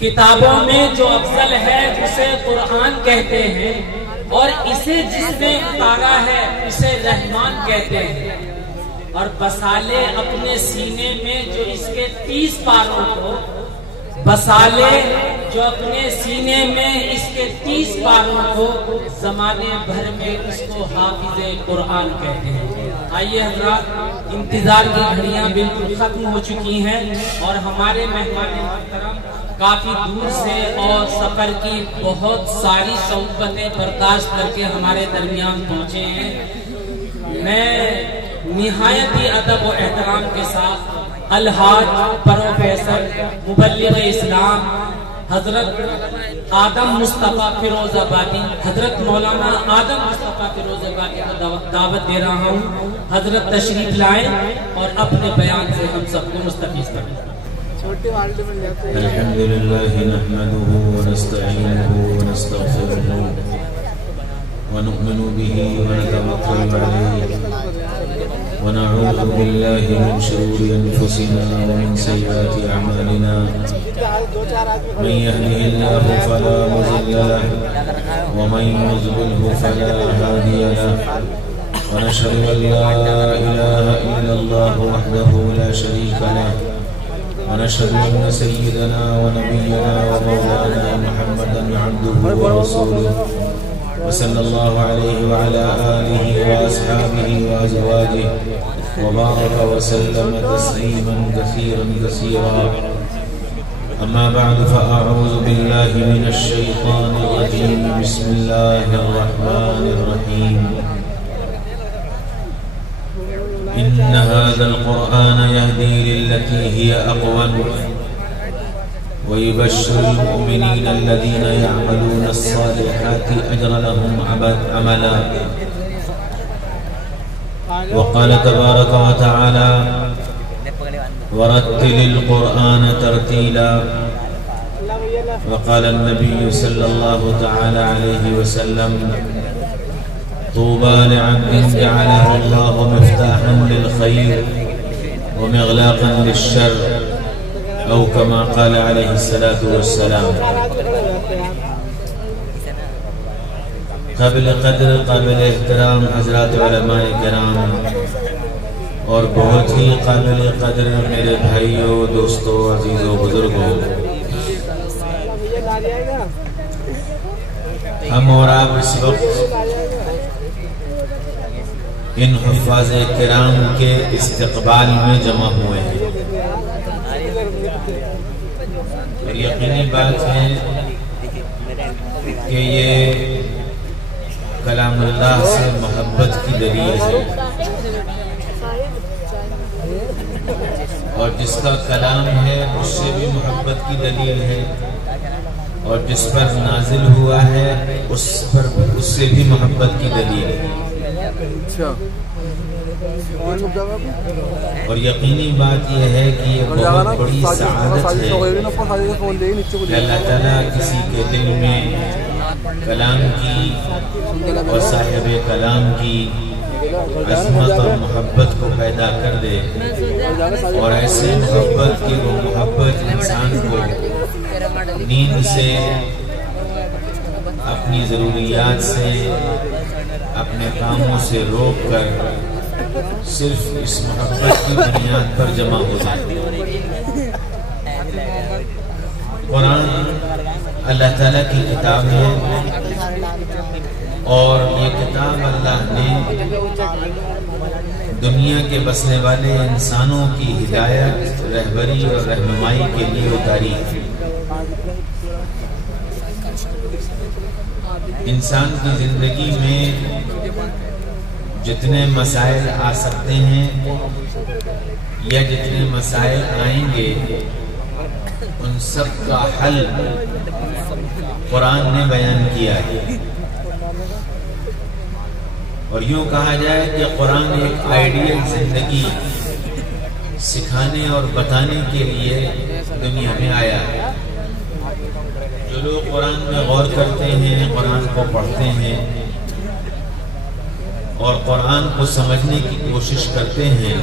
کتابوں میں جو افضل ہے اسے قرآن کہتے ہیں، اور اسے جس نے اتارا ہے اسے رحمان کہتے ہیں، اور بسالے اپنے سینے میں جو اس کے 30 پاروں کو، بسالے جو اپنے سینے میں اس کے 30 پاروں کو، زمانے بھر میں اس کو حافظ قرآن کہتے ہیں۔ آئیے حضرات، انتظار کی گھڑیاں بالکل ختم ہو چکی ہیں اور ہمارے مہمان محترم کافی دور سے اور سفر کی بہت ساری صعوبتیں برداشت کر کے ہمارے درمیان پہنچے ہیں۔ میں نہایت ہی ادب و احترام کے ساتھ الحاج پروفیسر مبلغ اسلام حضرت آدم مصطفیٰ فیروز آبادی، حضرت مولانا آدم مصطفیٰ فیروز آبادی کو دعوت دے رہا ہوں، حضرت تشریف لائیں اور اپنے بیان سے ہم سب کو مستفیض کریں۔ الحمدللہ نحمده ونستعینه ونستغفره ونؤمن به ونتوکل علیہ ونعوذ باللہ من شرور انفسنا ومن سیئات اعمالنا، من يهده الله فلا مضل له ومن يضلل فلا هادي له، ونشهد ان لا اله الا الله وحده لا شريك له، ونشهد أن سيدنا ونبينا ومولانا محمدا عبده ورسوله، وصلى الله عليه وعلى آله وأصحابه وأزواجه وبارك وسلم تسليما كثيرا كثيرا، أما بعد فأعوذ بالله من الشيطان الرجيم، بسم الله الرحمن الرحيم، إن هذا القرآن يهدي للتي هي أقوم، ويبشر المؤمنين الذين يعملون الصالحات أجر لهم عملا، وقال تبارك وتعالى ورتل القرآن ترتيلا، وقال النبي صلى الله تعالى عليه وسلم طوبى لعبد جعله الله مفتاحا للخير ومغلاقا للشر، أو كما قال عليه الصلاة والسلام۔ قابل قدر، قابل احترام حضرات علماء کرام اور بہت ہی قابل قدر میرے بھائیوں، دوستوں، عزیزوں، بزرگوں، ہم اور آپ اس وقت ان حفاظ کرام کے استقبال میں جمع ہوئے ہیں، اور یقینی بات ہے کہ یہ کلام اللہ سے محبت کی دلیل ہے، اور جس کا کلام ہے اس سے بھی محبت کی دلیل ہے، اور جس پر نازل ہوا ہے اس سے بھی محبت کی دلیل ہے۔ اور یقینی بات یہ ہے کہ یہ بہت بڑی سعادت ہے کہ اللہ تعالیٰ کسی کے دل میں کلام کی اور صاحب کلام کی عظمت اور محبت کو پیدا کر دے، اور ایسے محبت کی وہ محبت انسان کو نیند سے، اپنی ضروریات سے، اپنے کاموں سے روک کر صرف اس محبت کی بنیاد پر جمع ہو جاتی ہے۔ قرآن اللہ تعالیٰ کی کتاب ہے، اور یہ کتاب اللہ نے دنیا کے بسنے والے انسانوں کی ہدایت، رہبری اور رہنمائی کے لیے اتاری ہے۔ انسان کی زندگی میں جتنے مسائل آ سکتے ہیں یا جتنے مسائل آئیں گے، ان سب کا حل قرآن نے بیان کیا ہے، اور یوں کہا جائے کہ قرآن ایک آئیڈیل زندگی سکھانے اور بتانے کے لیے دنیا میں آیا ہے۔ جو لوگ قرآن میں غور کرتے ہیں، قرآن کو پڑھتے ہیں اور قرآن کو سمجھنے کی کوشش کرتے ہیں،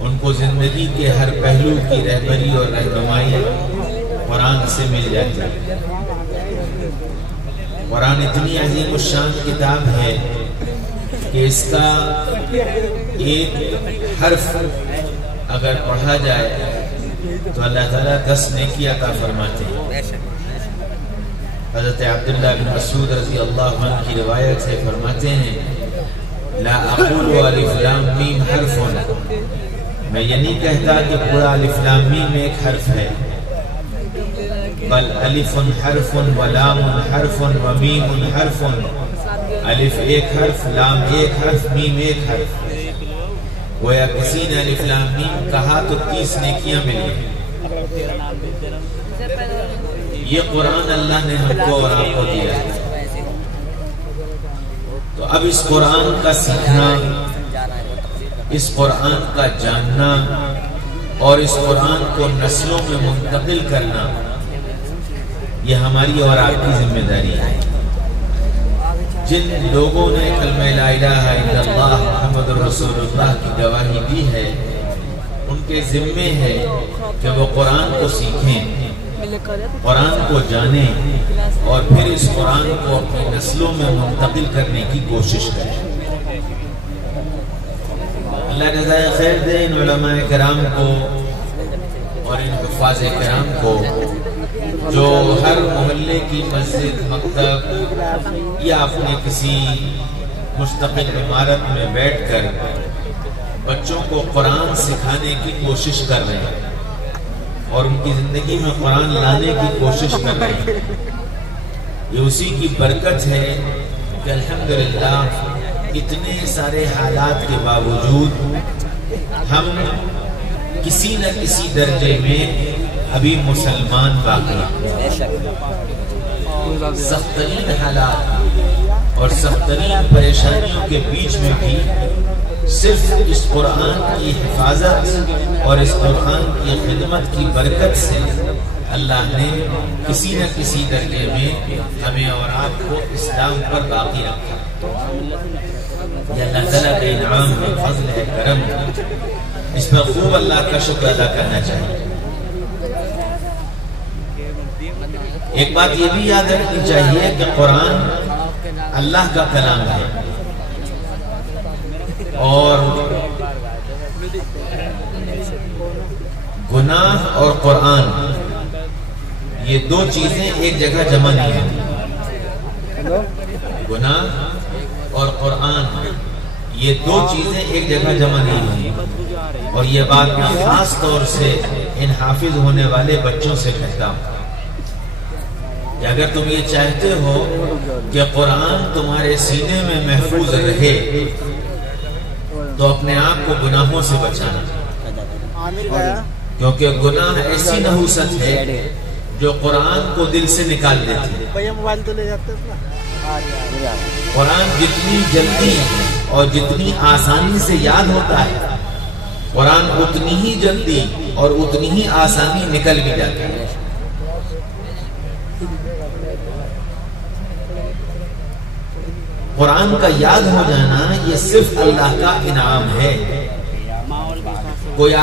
ان کو زندگی کے ہر پہلو کی رہبری اور رہنمائی قرآن سے مل جاتی ہے۔ قرآن اتنی عظیم الشان کتاب ہے کہ اس کا ایک حرف اگر پڑھا جائے تو اللہ تعالیٰ 10 نیکی عطا فرماتے ہیں۔ حضرت عبداللہ بن مسعود رضی اللہ عنہ کی روایت ہے، فرماتے ہیں لا اقول الف لام میم حرف، میں یہ نہیں کہتا کہ پورا الف لام میم ایک حرف ہے، بل الف حرف ولام حرف ومیم حرف، الف ایک حرف، لام ایک حرف، میم ایک حرف۔ گویا کسی نے الف لام میم کہا تو 30 نیکیاں ملی۔ یہ قرآن اللہ نے ہم کو اور آپ کو دیا ہے، تو اب اس قرآن کا سیکھنا، اس قرآن کا جاننا اور اس قرآن کو نسلوں میں منتقل کرنا، یہ ہماری اور آپ کی ذمہ داری ہے۔ جن لوگوں نے کلمہ لا الہ الا اللہ محمد رسول اللہ کی گواہی دی ہے، ان کے ذمے ہے کہ وہ قرآن کو سیکھیں، قرآن کو جانیں اور پھر اس قرآن کو اپنی نسلوں میں منتقل کرنے کی کوشش کریں۔ اللہ جزائے خیر دے ان علماء کرام کو اور ان حفاظ کرام کو جو ہر محلے کی مسجد، مکتب یا اپنے کسی مستقل عمارت میں بیٹھ کر بچوں کو قرآن سکھانے کی کوشش کر رہے ہیں اور ان کی زندگی میں قرآن لانے کی کوشش کر رہے ہیں۔ یہ اسی کی برکت ہے کہ الحمدللہ اتنے سارے حالات کے باوجود ہم کسی نہ کسی درجے میں ابھی مسلمان باقی ہیں۔ سخت ترین حالات اور سخت ترین پریشانیوں کے بیچ میں بھی صرف اس قرآن کی حفاظت اور اس قرآن کی خدمت کی برکت سے اللہ نے کسی نہ کسی درجے میں ہمیں اور آپ کو اسلام پر باقی رکھا۔ یہ اللہ تعالیٰ کا انعام ہے، فضل ہے، کرم ہے، اس پر خوب اللہ کا شکر ادا کرنا چاہیے۔ ایک بات یہ بھی یاد رکھنی چاہیے کہ قرآن اللہ کا کلام ہے اور گناہ اور قرآن یہ دو چیزیں ایک جگہ جمع نہیں ہیں۔ گناہ اور قرآن یہ دو چیزیں ایک جگہ جمع نہیں ہیں، اور یہ بات میں خاص طور سے ان حافظ ہونے والے بچوں سے کہتا ہوں کہ اگر تم یہ چاہتے ہو کہ قرآن تمہارے سینے میں محفوظ رہے تو اپنے آپ کو گناہوں سے بچانا، کیونکہ گناہ ایسی نحوست ہے جو قرآن کو دل سے نکال دیتی ہے۔ قرآن جتنی جلدی اور جتنی آسانی سے یاد ہوتا ہے، قرآن اتنی ہی جلدی اور اتنی ہی آسانی نکل بھی جاتی ہے۔ قرآن کا یاد ہو جانا یہ صرف اللہ کا انعام ہے۔ کوئی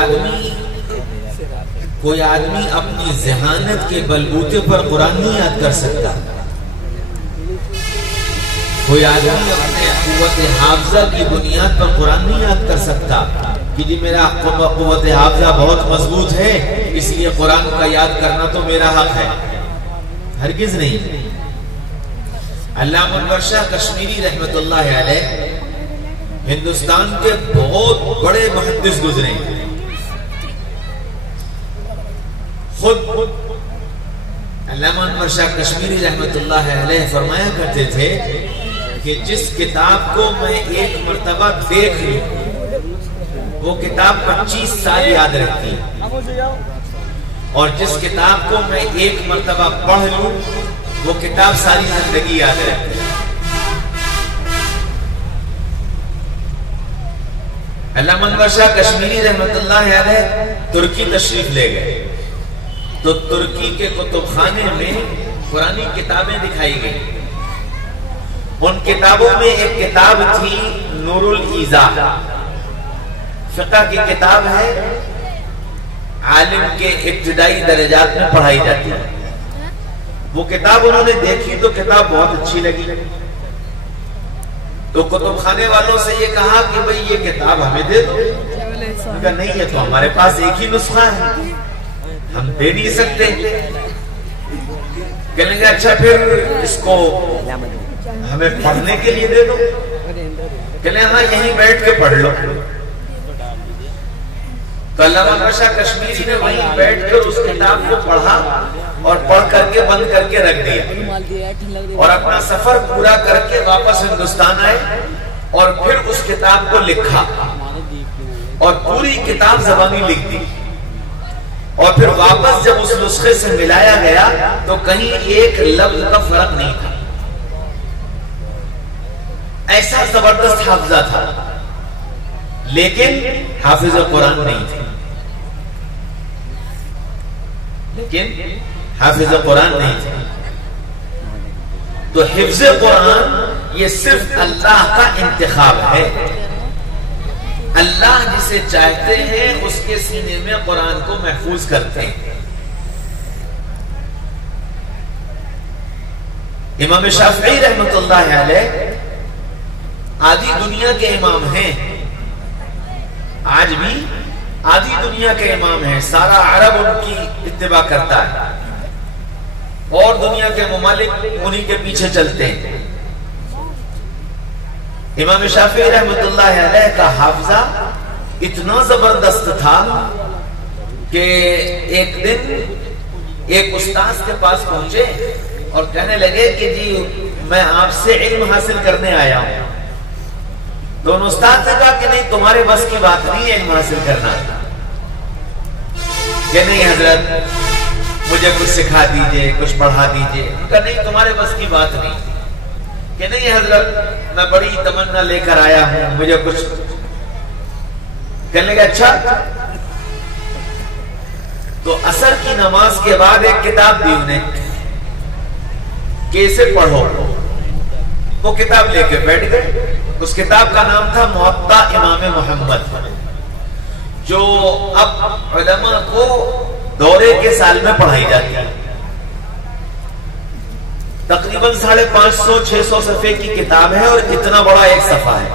آدمی اپنی ذہانت کے بلبوتے پر قرآن نہیں یاد کر سکتا۔ کوئی آدمی اپنے قوت حافظہ کی بنیاد پر قرآن نہیں یاد کر سکتا کہ جی میرا قوت حافظہ بہت مضبوط ہے اس لیے قرآن کا یاد کرنا تو میرا حق ہے، ہرگز نہیں۔ علامہ انور شاہ کشمیری رحمت اللہ علیہ ہندوستان کے بہت بڑے محدث گزرے، خود علامہ انور شاہ کشمیری رحمت اللہ علیہ فرمایا کرتے تھے کہ جس کتاب کو میں ایک مرتبہ دیکھ لوں وہ کتاب 25 سال یاد رکھتی ہے، اور جس کتاب کو میں ایک مرتبہ پڑھ لوں وہ کتاب ساری زندگی یاد رکھتی ہے۔ علامہ انور شاہ کشمیری رحمت اللہ علیہ ترکی تشریف لے گئے تو ترکی کے کتب خانے میں قرآنی کتابیں دکھائی گئی۔ ان کتابوں میں ایک کتاب تھی نور الایضاح، فقہ کی کتاب ہے، عالم کے ابتدائی درجات میں پڑھائی جاتی ہے۔ وہ کتاب انہوں نے دیکھی تو کتاب بہت اچھی لگی، تو کتب خانے والوں سے یہ کہا کہ بھئی یہ کتاب ہمیں دے دو۔ کہا نہیں، یہ تو ہمارے پاس ایک ہی نسخہ ہے، ہم دے نہیں سکتے۔ کہنے گے اچھا پھر اس کو ہمیں پڑھنے کے لیے دے دو۔ کہنے ہاں یہیں بیٹھ کے پڑھ لو۔ تو علامہ انور شاہ کشمیری نے وہیں بیٹھ کر اس کتاب کو پڑھا اور پڑھ کر کے بند کر کے رکھ دیا، اور اپنا سفر پورا کر کے واپس ہندوستان آئے اور پھر اس کتاب کو لکھا اور پوری کتاب زبانی لکھ دی، اور پھر واپس جب اس نسخے سے ملایا گیا تو کہیں ایک لفظ کا فرق نہیں تھا۔ ایسا زبردست حافظہ تھا، لیکن حافظ قرآن نہیں تھے، لیکن حافظ قرآن نہیں تھے۔ تو حفظ قرآن یہ صرف اللہ کا انتخاب ہے، اللہ جسے چاہتے ہیں اس کے سینے میں قرآن کو محفوظ کرتے ہیں۔ امام شافعی رحمت اللہ علیہ آدھی دنیا کے امام ہیں، آج بھی آدھی دنیا کے امام ہیں، سارا عرب ان کی اتباع کرتا ہے اور دنیا کے ممالک انہی کے پیچھے چلتے ہیں۔ امام شافعی رحمت اللہ علیہ کا حافظہ اتنا زبردست تھا کہ ایک دن ایک استاذ کے پاس پہنچے اور کہنے لگے کہ جی میں آپ سے علم حاصل کرنے آیا ہوں۔ تو ان استاد نے کہا کہ نہیں، تمہارے بس کی بات نہیں ہے علم حاصل کرنا، کہ نہیں حضرت مجھے کچھ سکھا دیجئے، کچھ پڑھا دیجئے۔ کہا نہیں، تمہارے بس کی بات نہیں، کہ نہیں حضرت میں بڑی تمنا لے کر آیا ہوں، مجھے کچھ کہنے لگا اچھا۔ تو عصر کی نماز کے بعد ایک کتاب دی انہیں کہ اسے پڑھو، وہ کتاب لے کے بیٹھ گئے۔ اس کتاب کا نام تھا موطا امام محمد، جو اب علماء کو دورے کے سال میں پڑھائی جاتی ہے۔ تقریباً 550-600 صفحے کی کتاب ہے اور اتنا بڑا ایک صفحہ ہے۔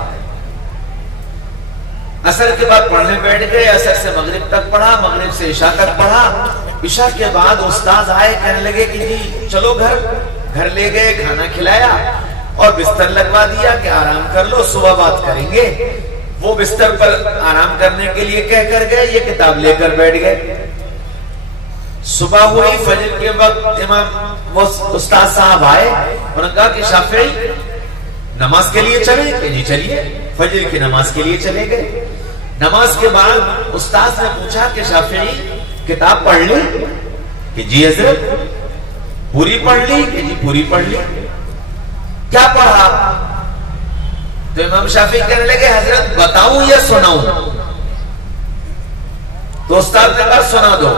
عصر کے بعد پڑھنے بیٹھ گئے، عصر سے مغرب تک پڑھا، مغرب سے عشاء تک پڑھا۔ عشاء کے بعد استاذ آئے، کہنے لگے کہ جی چلو گھر لے گئے، کھانا کھلایا اور بستر لگوا دیا کہ آرام کر لو، صبح بات کریں گے۔ وہ بستر پر آرام کرنے کے لیے کہہ کر گئے، یہ کتاب لے کر بیٹھ گئے۔ صبح ہوئی، فجر کے وقت امام وہ استاد صاحب آئے، انہوں نے کہا کہ شافعی نماز کے لیے چلیں؟ کہ جی چلیے۔ فجر کی نماز کے لیے چلے گئے۔ نماز کے بعد استاد نے پوچھا کہ شافعی کتاب پڑھ لی؟ کہ جی حضرت۔ پوری پڑھ لی؟ کہ جی پوری پڑھ لی۔ کیا پڑھا؟ تو امام شافعی کہنے لگے حضرت بتاؤں یا سناؤں؟ تو استاد نے کہا سنا دو۔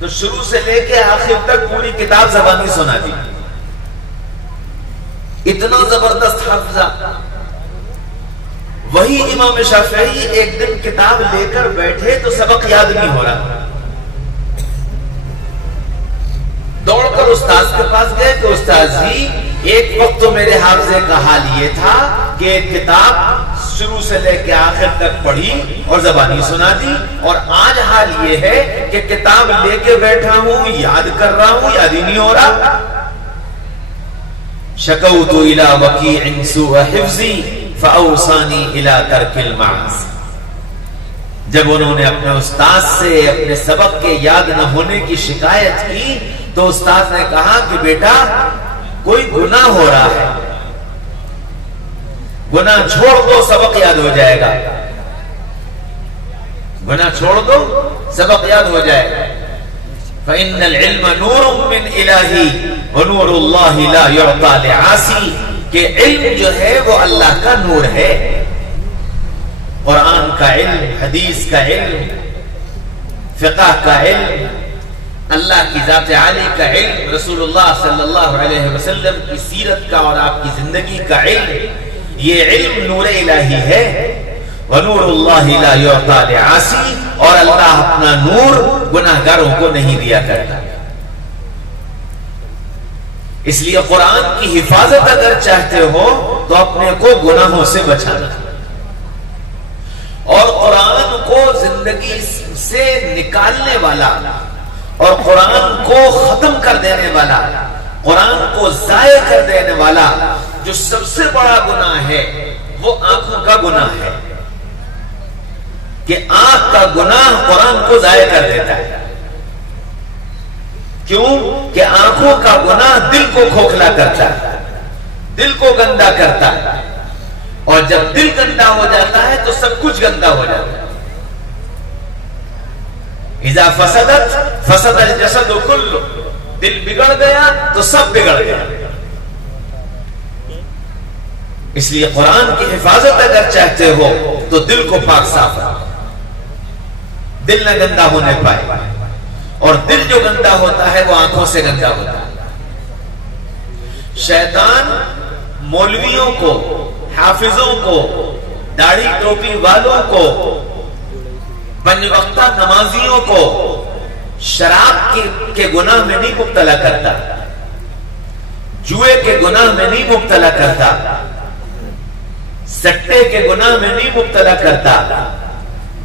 تو شروع سے لے کے آخر تک پوری کتاب زبانی سنا دی۔ اتنا زبردست حافظہ۔ وہی امام شافعی ایک دن کتاب لے کر بیٹھے تو سبق یاد نہیں ہو رہا، دوڑ کر استاذ کے پاس گئے کہ استاذ جی ایک وقت تو میرے حافظے کا حال یہ تھا کہ ایک کتاب شروع سے لے کے آخر تک پڑھی اور زبانی سنا دی، اور آج حال یہ ہے کہ کتاب لے کے بیٹھا ہوں، یاد کر رہا ہوں، یاد ہی نہیں ہو رہا۔ شکوت الی وکیع سوء حفظی فاوصانی الی ترک المعاصی۔ جب انہوں نے اپنے استاد سے اپنے سبق کے یاد نہ ہونے کی شکایت کی تو استاد نے کہا کہ بیٹا کوئی گناہ ہو رہا ہے، گناہ چھوڑ دو سبق یاد ہو جائے گا، گناہ چھوڑ دو سبق یاد ہو جائے گا۔ فَإِنَّ الْعِلْمَ نُورٌ مِّنْ إِلَٰهِ وَنُورُ اللَّهِ لَا يُعْطَىٰ لِعَاصِي، کہ علم جو ہے وہ اللہ کا نور ہے، قرآن کا علم، حدیث کا علم، فقہ کا علم، اللہ کی ذات عالی کا علم، رسول اللہ صلی اللہ علیہ وسلم کی سیرت کا اور آپ کی زندگی کا علم، یہ علم نور الہی ہے۔ وَنُورُ اللَّهِ لَا يُعْطَىٰ لِعَاصِي، اور اللہ اپنا نور گناہگاروں کو نہیں دیا کرتا۔ اس لیے قرآن کی حفاظت اگر چاہتے ہو تو اپنے کو گناہوں سے بچانا، اور قرآن کو زندگی سے نکالنے والا اور قرآن کو ختم کر دینے والا، قرآن کو ضائع کر دینے والا جو سب سے بڑا گناہ ہے وہ آنکھوں کا گناہ ہے، کہ آنکھ کا گناہ قرآن کو ضائع کر دیتا ہے۔ کیوں؟ کہ آنکھوں کا گناہ دل کو کھوکھلا کرتا ہے، دل کو گندا کرتا ہے، اور جب دل گندا ہو جاتا ہے تو سب کچھ گندا ہو جاتا ہے۔ اذا فسدت فسد الجسد کلہ، دل بگڑ گیا تو سب بگڑ گیا۔ اس لیے قرآن کی حفاظت اگر چاہتے ہو تو دل کو پاک صاف رکھو، دل نہ گندا ہونے پائے، اور دل جو گندا ہوتا ہے وہ آنکھوں سے گندا ہوتا ہے۔ شیطان مولویوں کو، حافظوں کو، داڑھی ٹوپی والوں کو، پنج وقتہ نمازیوں کو شراب کے گناہ میں نہیں مبتلا کرتا، جوئے کے گناہ میں نہیں مبتلا کرتا، سٹے کے گناہ میں نہیں مبتلا کرتا،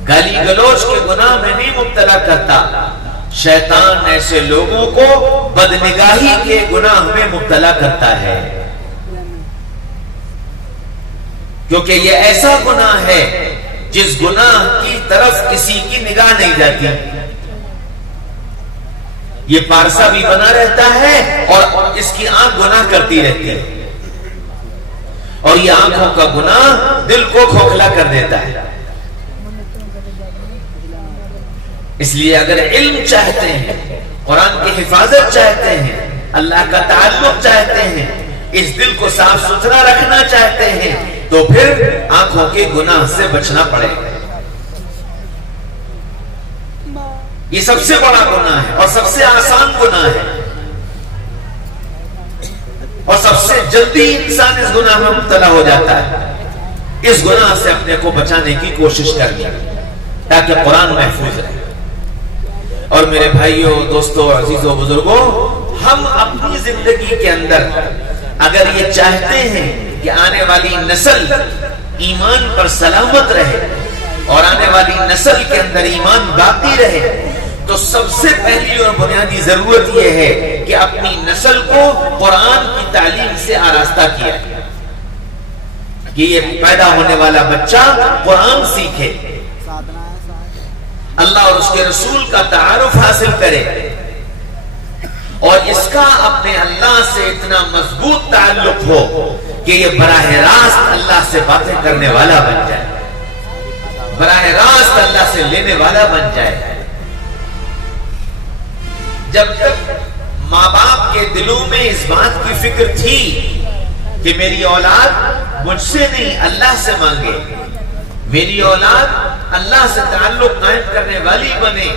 گالی گلوچ کے گناہ میں نہیں مبتلا کرتا۔ شیطان ایسے لوگوں کو بدنگاہی کے گناہ میں مبتلا کرتا ہے، کیونکہ یہ ایسا گناہ ہے جس گناہ کی طرف کسی کی نگاہ نہیں جاتی، یہ پارسا بھی بنا رہتا ہے اور اس کی آنکھ گناہ کرتی رہتی ہے، اور یہ آنکھوں کا گناہ دل کو کھوکھلا کر دیتا ہے۔ اس لیے اگر علم چاہتے ہیں، قرآن کی حفاظت چاہتے ہیں، اللہ کا تعلق چاہتے ہیں، اس دل کو صاف ستھرا رکھنا چاہتے ہیں، تو پھر آنکھوں کے گناہ سے بچنا پڑے گا۔ یہ سب سے بڑا گناہ ہے اور سب سے آسان گناہ ہے، اور سب سے جلدی انسان اس گناہ میں مبتلا ہو جاتا ہے۔ اس گناہ سے اپنے کو بچانے کی کوشش کرنی تاکہ قرآن محفوظ رہے۔ اور میرے بھائیوں، دوستوں، عزیزوں، بزرگوں، ہم اپنی زندگی کے اندر اگر یہ چاہتے ہیں کہ آنے والی نسل ایمان پر سلامت رہے اور آنے والی نسل کے اندر ایمان باقی رہے، تو سب سے پہلی اور بنیادی ضرورت یہ ہے کہ اپنی نسل کو قرآن کی تعلیم سے آراستہ کیا، کہ یہ پیدا ہونے والا بچہ قرآن سیکھے، اللہ اور اس کے رسول کا تعارف حاصل کرے، اور اس کا اپنے اللہ سے اتنا مضبوط تعلق ہو کہ یہ براہ راست اللہ سے باتیں کرنے والا بن جائے، براہ راست اللہ سے لینے والا بن جائے۔ جب تک ماں باپ کے دلوں میں اس بات کی فکر تھی کہ میری اولاد مجھ سے نہیں اللہ سے مانگے، میری اولاد اللہ سے تعلق قائم کرنے والی بنے،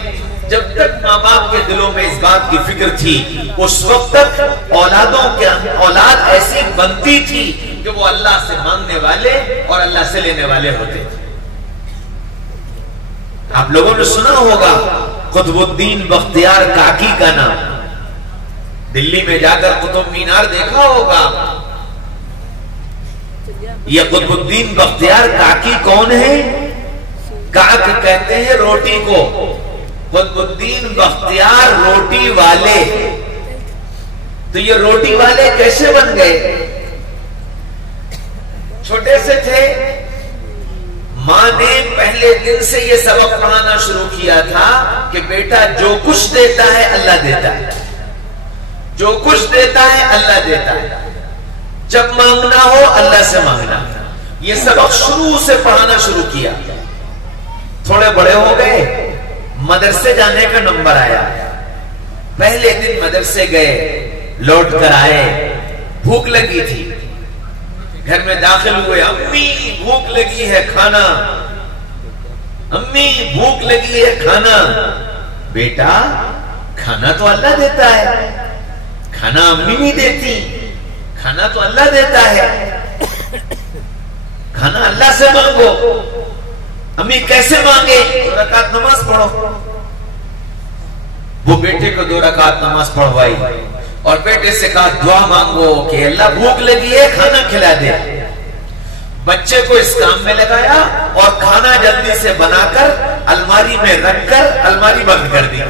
جب تک ماں باپ کے دلوں میں اس بات کی فکر تھی، اس وقت تک اولاد ایسی بنتی تھی کہ وہ اللہ سے مانگنے والے اور اللہ سے لینے والے ہوتے تھے۔ آپ لوگوں نے سنا ہوگا قطب الدین بختیار کاکی کا نام، دلی میں جا کر قطب مینار دیکھا ہوگا۔ یہ قطب الدین بختیار کاکی کون ہے؟ کاک کہتے ہیں روٹی کو، قطب الدین بختیار روٹی والے۔ تو یہ روٹی والے کیسے بن گئے؟ چھوٹے سے تھے، ماں نے پہلے دن سے یہ سبق پڑھانا شروع کیا تھا کہ بیٹا جو کچھ دیتا ہے اللہ دیتا ہے، جو کچھ دیتا ہے اللہ دیتا ہے، جب مانگنا ہو اللہ سے مانگنا۔ یہ سبق شروع سے پڑھانا شروع کیا، تھوڑے بڑے ہو گئے، مدرسے جانے کا نمبر آیا، پہلے دن مدرسے گئے، لوٹ کر آئے، بھوک لگی تھی، گھر میں داخل ہوئے، امی بھوک لگی ہے کھانا، امی بھوک لگی ہے کھانا۔ بیٹا کھانا تو اللہ دیتا ہے، کھانا امی نہیں دیتی، کھانا تو اللہ دیتا ہے، کھانا اللہ سے مانگو۔ امی کیسے مانگے؟ 2 رکعت نماز پڑھو۔ وہ بیٹے کو 2 رکعت نماز پڑھوائی، اور بیٹے سے کہا دعا مانگو کہ اللہ بھوک لگی ہے کھانا کھلا دے. بچے کو اس کام میں لگایا اور کھانا جلدی سے بنا کر الماری میں رکھ کر الماری بند کر دی.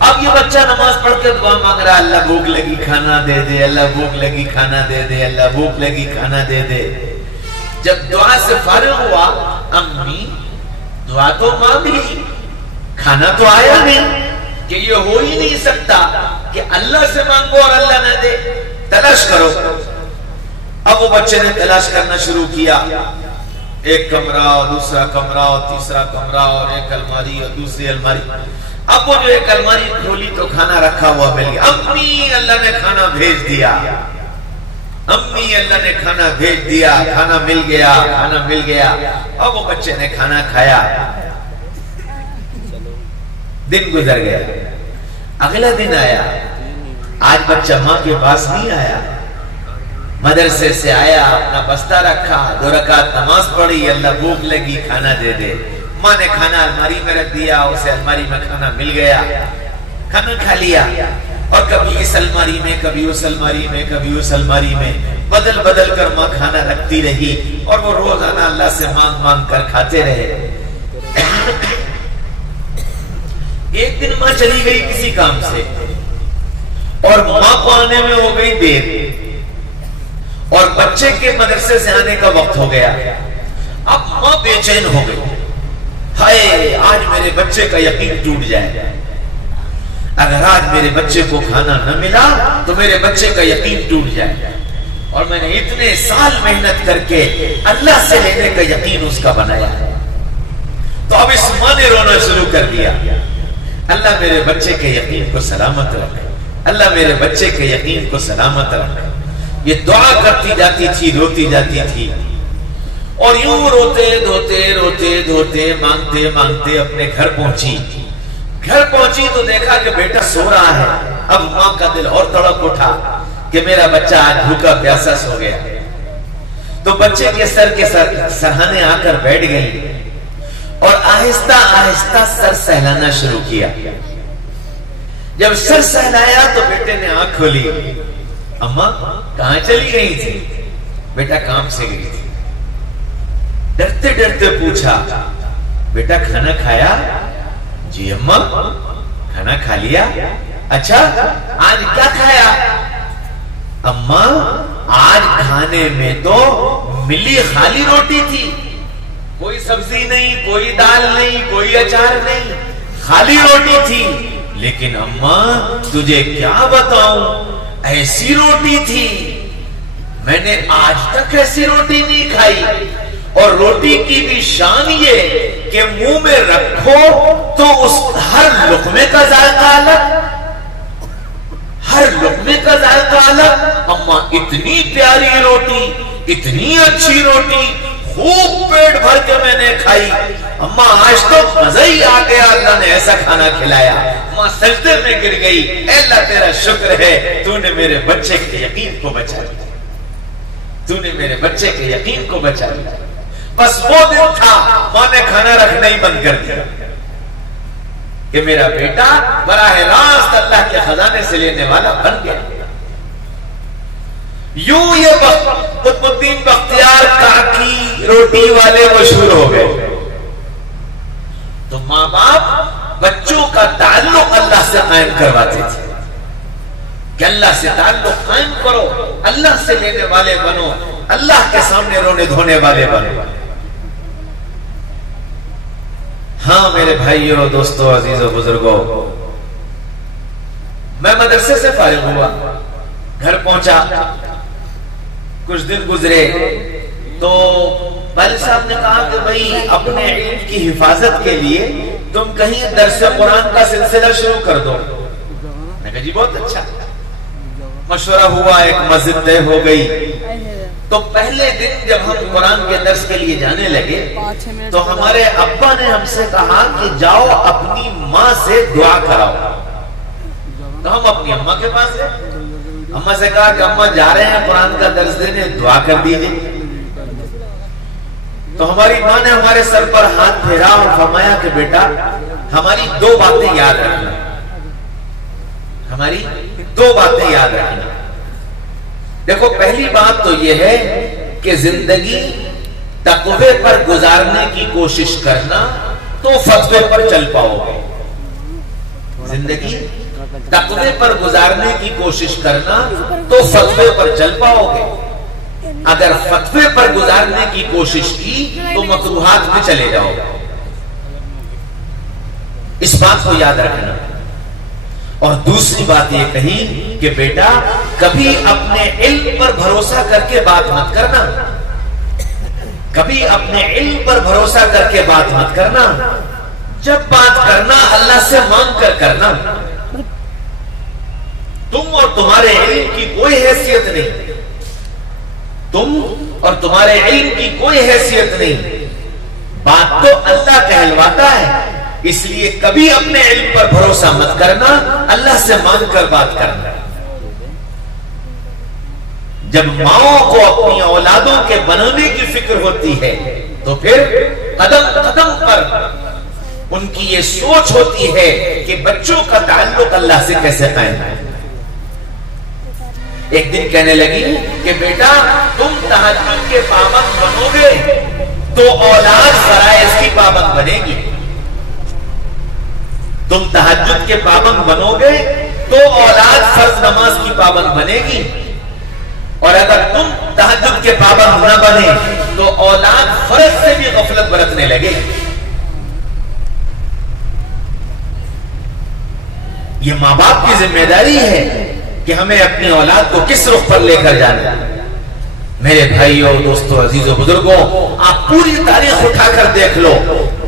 اب یہ بچہ نماز پڑھ کے دعا مانگ رہا اللہ بھوک لگی کھانا دے دے, اللہ بھوک لگی کھانا دے دے, اللہ بھوک لگی کھانا دے دے. جب دعا سے فارغ ہوا, امی دعا تو مانگ لی, کھانا تو آیا نہیں, کہ یہ ہو ہی نہیں سکتا کہ اللہ سے مانگو اور اللہ نہ دے, تلاش کرو. اب وہ بچے نے تلاش کرنا شروع کیا, ایک کمرہ اور دوسرا کمرہ اور تیسرا کمرہ اور ایک الماری اور دوسری الماری. اب وہ جو ایک الماری کھولی تو کھانا رکھا ہوا مل گیا. امی اللہ نے کھانا بھیج دیا, امی اللہ نے کھانا بھیج دیا, کھانا مل گیا, کھانا مل گیا. اب وہ بچے نے کھانا کھایا, دن گزر گیا. اگلا دن آیا, آج بچہ ماں کے پاس نہیں آیا, مدرسے سے آیا, اپنا بستہ رکھا, 2 رکعت نماز پڑھی, اللہ بھوک لگی کھانا دے دے. ماں نے کھانا الماری میں رکھ دیا, اسے الماری میں کھانا مل گیا, کھانا کھا لیا. اور کبھی اس الماری میں, کبھی اس الماری میں, کبھی اس الماری میں, بدل بدل کر ماں کھانا رکھتی رہی اور وہ روزانہ اللہ سے مانگ مانگ کر کھاتے رہے. ایک دن ماں چلی گئی کسی کام سے اور ماں کو آنے میں ہو گئی دیر اور بچے کے مدرسے سے آنے کا وقت ہو گیا. اب ماں بے چین ہو گئی, ہائے آج میرے بچے کا یقین ٹوٹ جائے, اگر آج میرے بچے کو کھانا نہ ملا تو میرے بچے کا یقین ٹوٹ جائے, اور میں نے اتنے سال محنت کر کے اللہ سے لینے کا یقین اس کا بنایا. تو اب اس ماں نے رونا شروع کر دیا, اللہ میرے بچے کے یقین کو سلامت رکھے, اللہ میرے بچے کے یقین کو سلامت رکھے. یہ دعا کرتی جاتی تھی, روتی جاتی تھی, اور یوں روتے دھوتے روتے دھوتے مانگتے مانگتے اپنے گھر پہنچی. گھر پہنچی تو دیکھا کہ بیٹا سو رہا ہے. اب ماں کا دل اور تڑپ اٹھا کہ میرا بچہ آج بھوکا پیاسا سو گیا. تو بچے کے سر کے سرہانے آ کر بیٹھ گئی اور آہستہ آہستہ سر سہلانا شروع کیا. جب سر سہلایا تو بیٹے نے آنکھ کھولی. اماں کہاں چلی گئی تھی؟ بیٹا کام سے گئی تھی. ڈرتے ڈرتے پوچھا بیٹا کھانا کھایا؟ جی اماں کھانا کھا لیا. اچھا آج کیا کھایا؟ اماں آج کھانے میں تو ملی خالی روٹی تھی, کوئی سبزی نہیں, کوئی دال نہیں, کوئی اچار نہیں, خالی روٹی تھی. لیکن اماں تجھے کیا بتاؤں, ایسی روٹی تھی میں نے آج تک ایسی روٹی نہیں کھائی. اور روٹی کی بھی شان یہ کہ منہ میں رکھو تو اس ہر لقمے کا ذائقہ الگ, ہر لقمے کا ذائقہ الگ. اماں اتنی پیاری روٹی, اتنی اچھی روٹی, خوب پیٹ بھر کے میں نے کھائی. اماں آج تو مزہ ہی آ گیا, اللہ نے ایسا کھانا کھلایا. اماں سجدے میں گر گئی, اے اللہ تیرا شکر ہے تو نے میرے بچے کے یقین کو بچا لیا, تو نے میرے بچے کے یقین کو بچا لیا. بس وہ دن تھا ماں نے کھانا رکھنا ہی بند کر دیا کہ میرا بیٹا براہ راست اللہ کے خزانے سے لینے والا بن گیا. یوں یہ قطب الدین بختیار کاکی روٹی والے مشہور ہو گئے. تو ماں باپ بچوں کا تعلق اللہ سے قائم کرواتے تھے کہ اللہ سے تعلق قائم کرو, اللہ سے لینے والے بنو, اللہ کے سامنے رونے دھونے والے بنو. ہاں میرے بھائیوں, دوستوں, عزیزوں, بزرگوں, میں مدرسے سے فارغ ہوا, گھر پہنچا, کچھ دن گزرے تو والد صاحب نے کہا کہ بھئی اپنے علم کی حفاظت کے لیے تم کہیں درس قرآن کا سلسلہ شروع کر دو. میں کہا جی بہت اچھا. مشورہ ہوا, ایک مسجد طے ہو گئی. تو پہلے دن جب ہم قرآن کے درس کے لیے جانے لگے تو ہمارے ابا نے ہم سے کہا کہ جاؤ اپنی ماں سے دعا کراؤ. تو ہم اپنی اماں کے پاس گئے, اماں سے کہا کہ اماں جا رہے ہیں قرآن کا درس دینے, دعا کر دیجیے. تو ہماری ماں نے ہمارے سر پر ہاتھ پھیرا اور فرمایا کہ بیٹا ہماری 2 باتیں یاد رکھنا. ہماری دو باتیں یاد رکھنا. دیکھو پہلی بات تو یہ ہے کہ زندگی تقوی پر گزارنے کی کوشش کرنا تو فتوے پر چل پاؤ گے. زندگی تقوی پر گزارنے کی کوشش کرنا تو فتوے پر چل پاؤ گے. اگر فتوے پر گزارنے کی کوشش کی تو مکروہات میں چلے جاؤ گے. اس بات کو یاد رکھنا. اور دوسری بات یہ کہی کہ بیٹا کبھی اپنے علم پر بھروسہ کر کے بات مت کرنا. کبھی اپنے علم پر بھروسہ کر کے بات مت کرنا. جب بات کرنا اللہ سے مانگ کر کرنا. تم اور تمہارے علم کی کوئی حیثیت نہیں. تم اور تمہارے علم کی کوئی حیثیت نہیں. بات تو اللہ کہلواتا ہے. اس لیے کبھی اپنے علم پر بھروسہ مت کرنا, اللہ سے مانگ کر بات کرنا. جب ماؤں کو اپنی اولادوں کے بنانے کی فکر ہوتی ہے تو پھر قدم قدم پر ان کی یہ سوچ ہوتی ہے کہ بچوں کا تعلق اللہ سے کیسے قائم ہے. ایک دن کہنے لگی کہ بیٹا تم تہجد کے پابند بنو گے تو اولاد فرائض کی پابند بنے گی. تم تہجد کے پابند بنو گے تو اولاد فرض نماز کی پابند بنے گی. اور اگر تم تہجد کے پابند نہ بنے تو اولاد فرض سے بھی غفلت برتنے لگے. یہ ماں باپ کی ذمہ داری ہے کہ ہمیں اپنی اولاد کو کس رخ پر لے کر جانا. میرے بھائیوں, دوستوں, عزیزوں, بزرگوں, آپ پوری تاریخ اٹھا کر دیکھ لو.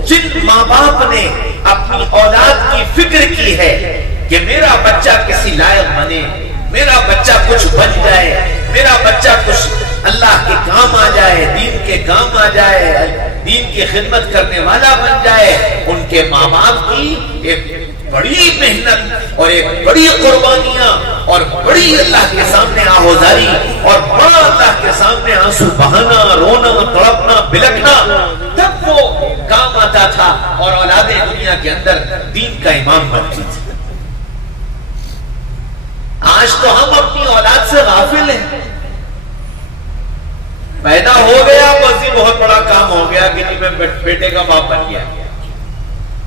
جن ماں باپ نے اپنی اولاد کی فکر کی ہے کہ میرا بچہ کسی لائق بنے, میرا بچہ کچھ بن جائے, میرا بچہ کچھ اللہ کے کام آ جائے, دین کے کام آ جائے, دین کی خدمت کرنے والا بن جائے, ان کے ماں باپ کی ایک بڑی محنت اور ایک بڑی قربانیاں اور بڑی اللہ کے سامنے آہوزاری اور بڑا اللہ کے سامنے آنسو بہانا, رونا, تڑپنا, بلکنا, تب وہ کام آتا تھا اور اولادیں دنیا کے اندر دین کا امام بنتی تھی. آج تو ہم اپنی اولاد سے غافل ہیں. پیدا ہو گیا بس یہ بہت بڑا کام ہو گیا کہ میں بیٹے کا باپ بن گیا.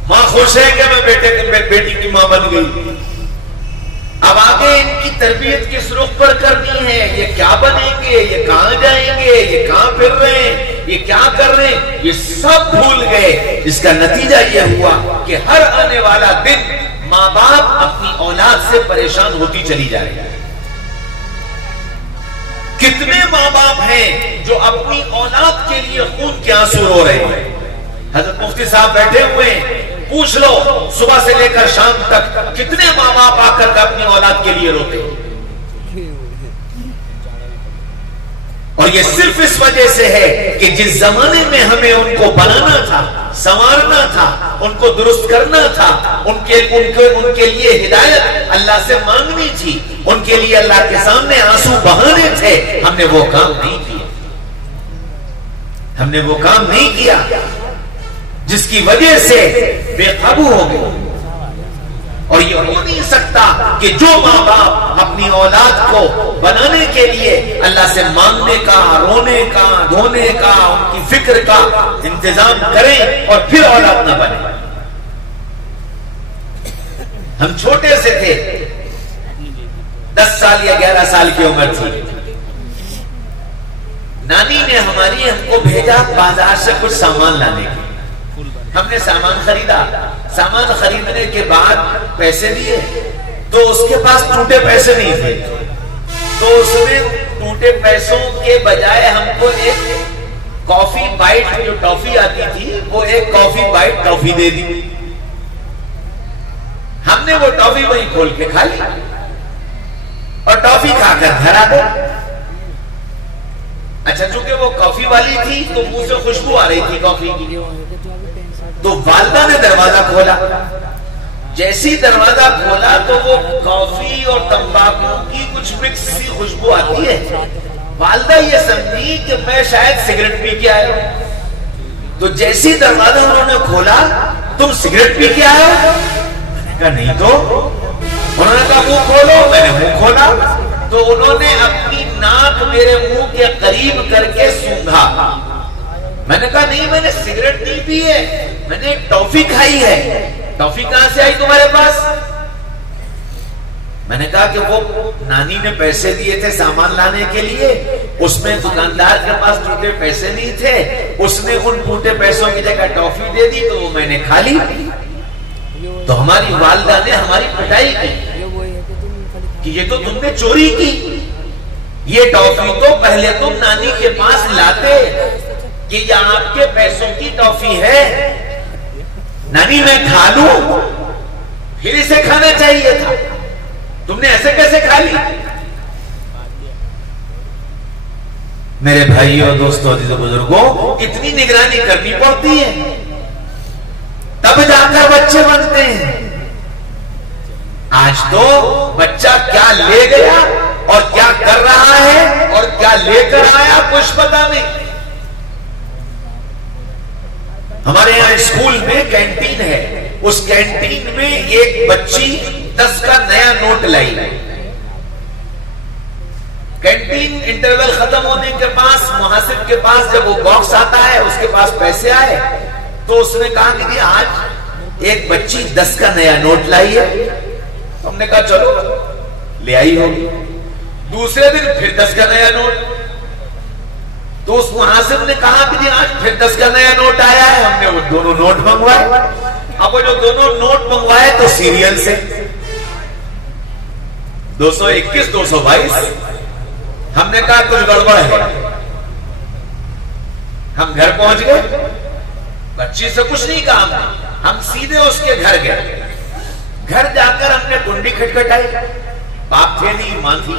ماں خوش ہے کہ میں بیٹی کی ماں بن گئی. اب آگے ان کی تربیت کس رخ پر کرنی ہے, یہ کیا بنیں گے, یہ کہاں جائیں گے, یہ کہاں پھر رہے ہیں, یہ کیا کر رہے ہیں, یہ سب بھول گئے. اس کا نتیجہ یہ ہوا کہ ہر آنے والا دن ماں باپ اپنی اولاد سے پریشان ہوتی چلی جائے گی. کتنے ماں باپ ہیں جو اپنی اولاد کے لیے خون کے آنسو رو رہے ہیں. حضرت مفتی صاحب بیٹھے ہوئے ہیں, پوچھ لو صبح سے لے کر شام تک کتنے ماں باپ آ کر اپنی اولاد کے لیے روتے. اور یہ صرف اس وجہ سے ہے کہ جس زمانے میں ہمیں ان کو بنانا تھا, سنوارنا تھا, ان کو درست کرنا تھا, ان کے لیے ہدایت اللہ سے مانگنی تھی, ان کے لیے اللہ کے سامنے آنسو بہانے تھے, ہم نے وہ کام نہیں کیا. ہم نے وہ کام نہیں کیا جس کی وجہ سے بے قابو ہو گئے. اور یہ ہو نہیں سکتا کہ جو ماں باپ اپنی اولاد کو بنانے کے لیے اللہ سے مانگنے کا, رونے کا, دھونے کا, ان کی فکر کا انتظام کریں اور پھر اولاد نہ بنے. ہم چھوٹے سے تھے, 10 سال یا 11 سال کی عمر تھی. نانی نے ہم کو بھیجا بازار سے کچھ سامان لانے کے. ہم نے سامان خریدا. سامان خریدنے کے بعد پیسے دیے تو اس کے پاس ٹوٹے پیسے نہیں تھے, تو اس نے ٹوٹے پیسوں کے بجائے ہم کو ایک کافی بائٹ, جو ٹافی آتی تھی, وہ ایک کافی بائٹ ٹافی دے دی. ہم نے وہ ٹافی وہیں کھول کے کھا لی اور ٹافی کھا کر گھر آ گئے. اچھا, چونکہ وہ کافی والی تھی تو منہ سے خوشبو آ رہی تھی کافی کی, تو والدہ نے دروازہ کھولا. جیسی دروازہ کھولا تو وہ کافی اور تمباکو کی کچھ مکس سی خوشبو آتی ہے. والدہ یہ سمجھی کہ میں شاید سگریٹ پی کے آیا ہوں, تو جیسی دروازہ انہوں نے کھولا, تم سگریٹ پی کے آئے ہو؟ میں نے کہا نہیں تو. انہوں نے کہا کہا منہ کھولو، میں نے منہ کھولا تو انہوں نے اپنی ناک میرے منہ کے قریب کر کے سونگھا. میں نے کہا نہیں، میں نے سگریٹ نہیں پی ہے، میں نے ایک ٹافی کھائی ہے. ٹافی کہاں سے آئی تمہارے پاس؟ میں نے کہا کہ وہ نانی نے پیسے دیے تھے سامان لانے کے لیے، اس میں دکاندار کے پاس ٹوٹے پیسے نہیں تھے، اس نے ان ٹوٹے پیسوں کی جگہ ٹافی دے دی تو وہ میں نے کھا لی. تو ہماری والدہ نے ہماری پٹائی کی کہ یہ تو تم نے چوری کی. یہ ٹافی تو پہلے تم نانی کے پاس لاتے کہ یہ آپ کے پیسوں کی ٹافی ہے، نانی میں کھا لوں، پھر اسے کھانا چاہیے تھا، تم نے ایسے کیسے کھا لی؟ میرے بھائیوں دوستوں عزیز و بزرگوں، اتنی نگرانی کرنی پڑتی ہے تب جا کر بچے بنتے ہیں. آج تو بچہ کیا لے گیا اور کیا کر رہا ہے اور کیا لے کر آیا کچھ پتا نہیں. ہمارے یہاں اسکول میں کینٹین ہے، اس کینٹین میں ایک بچی 10 کا نیا نوٹ لائی. کینٹین انٹرول ختم ہونے کے پاس محاسب کے پاس جب وہ باکس آتا ہے اس کے پاس پیسے آئے تو اس نے کہا کہ آج ایک بچی 10 کا نیا نوٹ لائی ہے. ہم نے کہا چلو لے آئی ہوگی. دوسرے دن پھر 10 کا نیا نوٹ، تو اس محاسب نے کہا کہ آج پھر 10 کا نیا نوٹ آیا ہے. ہم نے وہ دونوں نوٹ منگوائے. اب وہ جو دونوں نوٹ منگوائے تو سیریل سے 221 222. ہم نے کہا کچھ گڑبڑ ہے. ہم گھر پہنچ گئے، بچی سے کچھ نہیں کہا، ہم سیدھے اس کے گھر گئے. گھر جا کر ہم نے کنڈی کھٹکھٹائی، باپ تھے نہیں ماں تھی.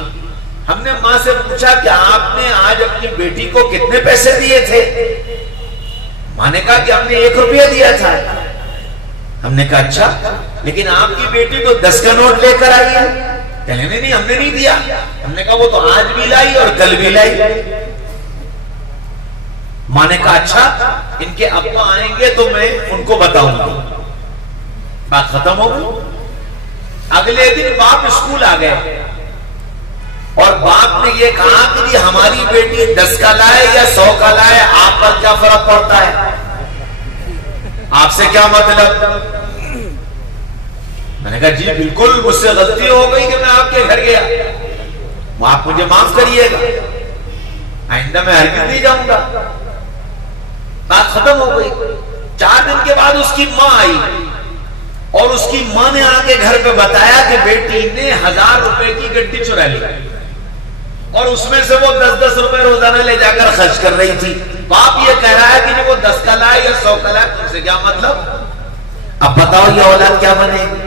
ہم نے ماں سے پوچھا کہ آپ نے آج اپنی بیٹی کو کتنے پیسے دیے تھے؟ ماں نے کہا کہ ہم نے 1 روپیہ دیا تھا. ہم نے کہا اچھا، لیکن آپ کی بیٹی تو 10 کا نوٹ لے کر آئی ہے. کہنے نہیں ہم نے نہیں دیا. ہم نے کہا وہ تو آج بھی لائی اور کل بھی لائی. ماں نے کہا اچھا، ان کے ابا آئیں گے تو میں ان کو بتاؤں گا. بات ختم ہو گئی. اگلے دن باپ اسکول آ گئے اور باپ نے یہ کہا کہ ہماری بیٹی 10 کا لائے یا 100 کا لائے، آپ پر کیا فرق پڑتا ہے؟ آپ سے کیا مطلب؟ میں نے کہا جی بالکل مجھ سے غلطی ہو گئی کہ میں آپ کے گھر گیا، آپ مجھے معاف کریے گا، آئندہ میں ہرگز نہیں جاؤں گا. بات ختم ہو گئی. 4 دن کے بعد اس کی ماں آئی اور اس کی ماں نے آ کے گھر پہ بتایا کہ بیٹی نے 1000 روپے کی گڈی چرا لی اور اس میں سے وہ 10-10 روپے روزانہ لے جا کر خرچ کر رہی تھی. باپ یہ کہہ رہا ہے کہ وہ 10 کا لائے یا 100 کا لائے، تم سے کیا مطلب؟ اب بتاؤ یہ اولاد کیا بنے گی؟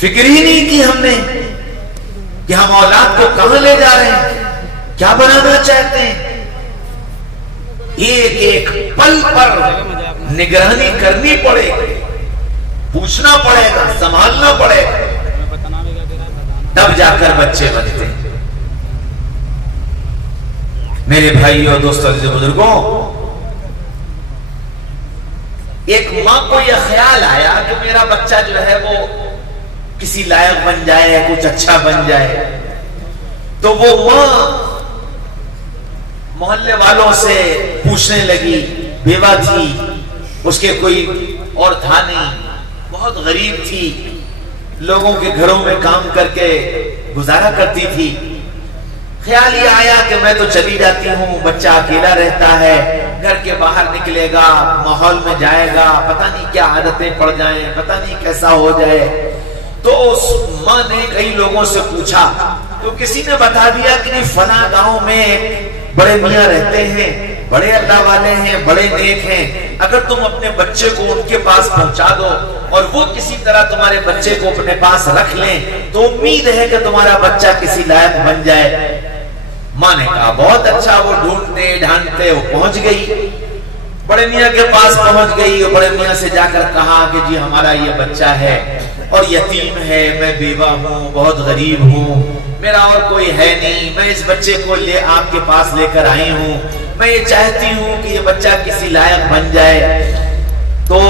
فکر ہی نہیں کی ہم نے کہ ہم اولاد کو کہاں لے جا رہے ہیں، کیا بنانا چاہتے ہیں. ایک ایک پل پر نگرانی کرنی پڑے گی، پوچھنا پڑے گا، سنبھالنا پڑے گا، تب جا کر بچے بنتے ہیں. میرے بھائی اور دوستوں عزیز بزرگوں، ایک ماں کو یہ خیال آیا کہ میرا بچہ جو ہے وہ کسی لائق بن جائے، کچھ اچھا بن جائے. تو وہ ماں محلے والوں سے پوچھنے لگی، بیوہ تھی، اس کے کوئی اور تھا نہیں، بہت غریب تھی، لوگوں کے گھروں میں کام کر کے گزارا کرتی تھی. خیال یہ آیا کہ میں تو چلی جاتی ہوں، بچہ اکیلا رہتا ہے، گھر کے باہر نکلے گا، ماحول میں جائے گا، پتہ نہیں کیا عادتیں پڑ جائیں، پتہ نہیں کیسا ہو جائے. تو اس ماں نے کئی لوگوں سے پوچھا تو کسی نے بتا دیا کہ فلاں گاؤں میں بڑے میاں رہتے ہیں، بڑے اللہ والے ہیں، بڑے نیک ہیں، اگر تم اپنے بچے کو ان کے پاس پہنچا دو اور وہ کسی طرح تمہارے بچے کو اپنے پاس رکھ لیں تو امید ہے کہ تمہارا بچہ کسی لائق بن جائے. ماں نے کہا بہت اچھا. وہ ڈھونڈتے ڈھانڈتے وہ پہنچ گئی، بڑے میاں کے پاس پہنچ گئی اور بڑے میاں سے جا کر کہا کہ جی ہمارا یہ بچہ ہے اور یتیم ہے، میں بیوہ ہوں، بہت غریب ہوں، میرا اور کوئی ہے نہیں، میں اس بچے کو آپ کے پاس لے کر آئی ہوں، میں یہ چاہتی ہوں کہ یہ بچہ کسی لائق بن جائے. تو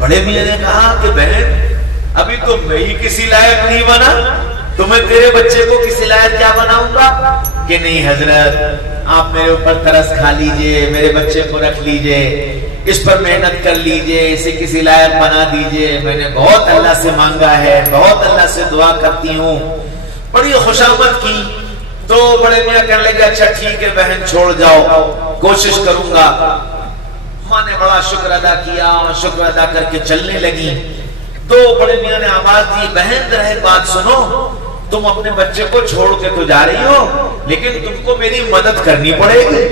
بڑے میاں نے کہا کہ بہن ابھی تو میں ہی کسی لائق نہیں بنا، تو میں تیرے بچے کو کسی لائق کیا بناؤں گا؟ کہ نہیں حضرت آپ میرے اوپر ترس کھا لیجئے، میرے بچے کو رکھ لیجئے، اس پر محنت کر لیجئے، اسے کسی لائق بنا دیجئے، میں نے بہت اللہ سے مانگا ہے، بہت اللہ سے دعا کرتی ہوں۔ بڑی خوشامد کی تو بڑے میاں کہنے لگے اچھا ٹھیک ہے بہن چھوڑ جاؤ، کوشش کروں گا۔ ماں نے بڑا شکر ادا کیا، شکر ادا کر کے چلنے لگی تو بڑے میاں نے آواز دی بہن رہے بات سنو، تم اپنے بچے کو چھوڑ کے تو جا رہی ہو لیکن تم کو میری مدد کرنی پڑے گی۔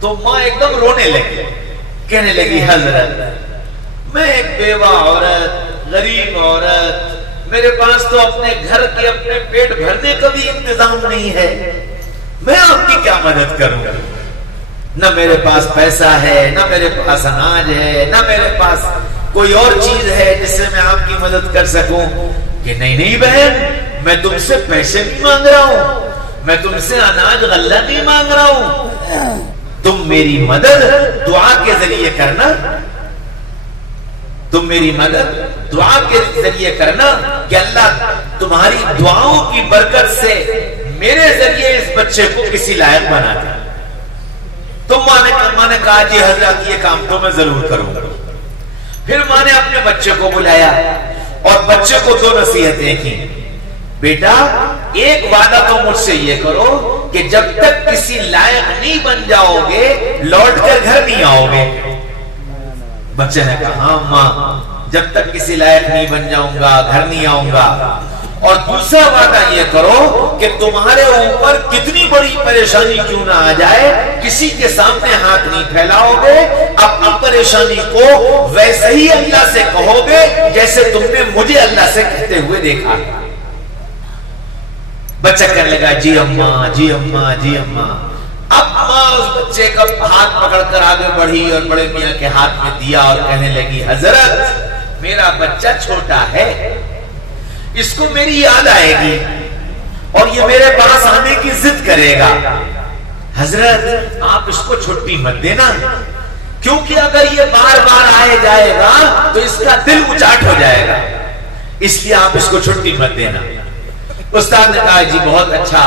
تو ماں ایک دم رونے لگی، کہنے لگی حضرت میں ایک بیوہ عورت، غریب عورت، میرے پاس تو اپنے گھر کے اپنے پیٹ بھرنے کا بھی انتظام نہیں ہے، میں آپ کی کیا مدد کروں؟ نہ میرے پاس پیسہ ہے، نہ میرے پاس اناج ہے، نہ میرے پاس کوئی اور چیز ہے جس سے میں آپ کی مدد کر سکوں۔ کہ نہیں نہیں بہن، میں تم سے پیسے نہیں مانگ رہا ہوں، میں تم سے اناج غلہ نہیں مانگ رہا ہوں، تم میری مدد دعا کے ذریعے کرنا، تم میری مدد دعا کے ذریعے کرنا کہ اللہ تمہاری دعاؤں کی برکت سے میرے ذریعے اس بچے کو کسی لائق بنا دے۔ تو ماں نے کہا جی حضرت یہ کام تو میں ضرور کروں گا۔ پھر ماں نے اپنے بچے کو بلایا اور بچے کو دو نصیحتیں کی، بیٹا ایک وعدہ تو مجھ سے یہ کرو کہ جب تک کسی لائق نہیں بن جاؤ گے لوٹ کر گھر نہیں آؤ گے۔ بچے نے کہا ہاں ماں، جب تک کسی لائق نہیں بن جاؤں گا گھر نہیں آؤں گا۔ اور دوسرا وعدہ یہ کرو کہ تمہارے اوپر کتنی بڑی پریشانی کیوں نہ آ جائے کسی کے سامنے ہاتھ نہیں پھیلاؤ گے، اپنی پریشانی کو ویسے ہی اللہ سے کہو گے جیسے تم نے مجھے اللہ سے کہتے ہوئے دیکھا۔ بچہ کہنے لگا جی اماں جی اماں جی اماں۔ اب ماں اس بچے کا ہاتھ پکڑ کر آگے بڑھی اور بڑے میاں کے ہاتھ میں دیا اور کہنے لگی حضرت میرا بچہ چھوٹا ہے، اس کو میری یاد آئے گی اور یہ میرے پاس آنے کی ضد کرے گا، حضرت آپ اس کو چھٹی مت دینا، کیونکہ اگر یہ بار بار آئے جائے گا تو اس کا دل اچاٹ ہو جائے گا، اس لیے آپ اس کو چھٹی مت دینا۔ استاد نے کہا جی بہت اچھا۔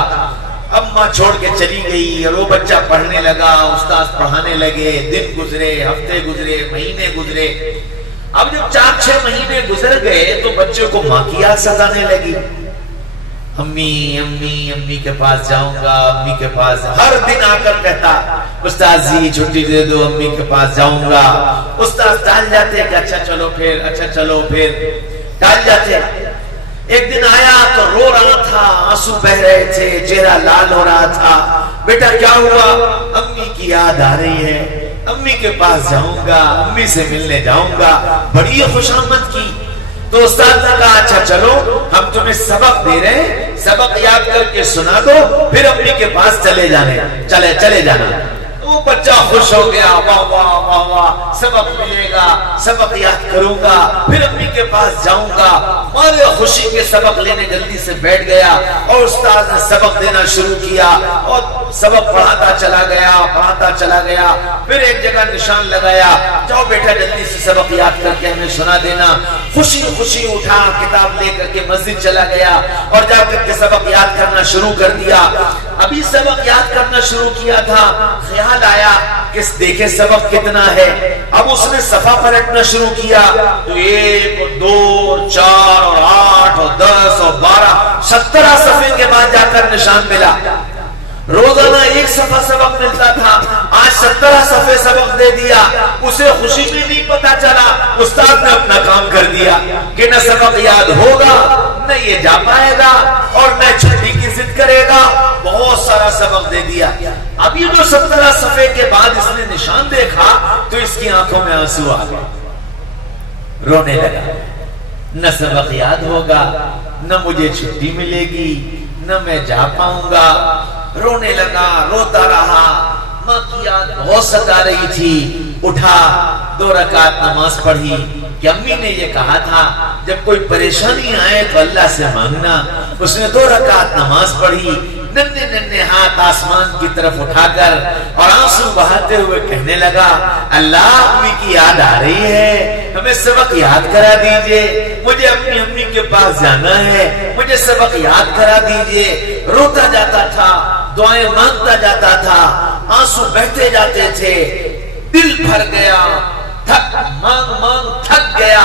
اب ماں چھوڑ کے چلی گئی اور وہ بچہ پڑھنے لگا، استاد پڑھانے لگے، دن گزرے، ہفتے گزرے، مہینے گزرے۔ اب جب 4-6 مہینے گزر گئے تو بچے کو ماں کی یاد ستانے لگی، امی امی امی کے پاس جاؤں گا، امی کے پاس۔ ہر دن آ کر کہتا استاد جی چھٹی دے دو، امی کے پاس جاؤں گا۔ استاد ٹال جاتے کہ اچھا چلو پھر، اچھا چلو پھر، ٹال جاتے۔ ایک دن آیا تو رو رہا تھا، آنسو بہ رہے تھے، چہرہ لال ہو رہا تھا۔ بیٹا کیا ہوا؟ امی کی یاد آ رہی ہے، امی کے پاس جاؤں گا، امی سے ملنے جاؤں گا۔ بڑی خوشامد کی تو استاد نے کہا اچھا چلو ہم تمہیں سبق دے رہے ہیں، سبق یاد کر کے سنا دو، پھر امی کے پاس چلے جانا۔ وہ بچہ خوش ہو گیا، واہ واہ واہ واہ، سبق ملے گا، سبق یاد کروں گا، پھر امی کے پاس جاؤں گا۔ مارے خوشی کے سبق لینے جلدی سے بیٹھ گیا اور استاد نے سبق دینا شروع کیا اور سبق پڑھاتا چلا گیا۔ پھر ایک جگہ نشان لگایا، جاؤ بیٹا جلدی سے سبق یاد کر کے ہمیں سنا دینا۔ خوشی خوشی اٹھا، کتاب لے کر کے مسجد چلا گیا اور جا کر کے سبق یاد کرنا شروع کر دیا۔ ابھی سبق یاد کرنا شروع کیا تھا، خیال آیا کہ دیکھے سبق کتنا ہے۔ اب اس نے صفحہ پلٹنا شروع کیا تو 1 اور 2 اور 4 اور 8 اور 10 اور 12 17 صفحے کے بعد جا کر نشان ملا۔ روزانہ 1 صفحہ سبق ملتا تھا، آج 17 صفحے سبق دے دیا۔ اسے خوشی میں نہیں پتا چلا، استاد نے اپنا کام کر دیا کہ نہ سبق یاد ہوگا، نہ یہ جا پائے گا اور نہ چھٹی کی ضد کرے گا۔ بہت سارا سبق دے دیا۔ اب یہ جو 17 صفحے کے بعد اس نے نشان دیکھا تو اس کی آنکھوں میں آنسو آ گئے، رونے لگا۔ نہ سبق یاد ہوگا، نہ مجھے چھٹی ملے گی، نہ میں جا پاؤں گا۔ رونے لگا، روتا رہا، ماں کی یاد بہت ستا رہی تھی۔ اٹھا، 2 رکعت نماز پڑھی کہ امی نے یہ کہا تھا جب کوئی پریشانی آئے تو اللہ سے مانگنا۔ اس نے 2 رکعت نماز پڑھی، ننھے ننھے ہاتھ آسمان کی طرف اٹھا کر اور آنسو بہاتے ہوئے کہنے لگا اللہ امی کی یاد آ رہی ہے، ہمیں سبق یاد کرا دیجئے، مجھے اپنی امی کے پاس جانا ہے، مجھے سبق یاد کرا دیجئے۔ روتا جاتا تھا، دعائیں مانگتا جاتا تھا، آنسو بہتے جاتے تھے، دل بھر گیا، تھک مانگ مانگ تھک گیا۔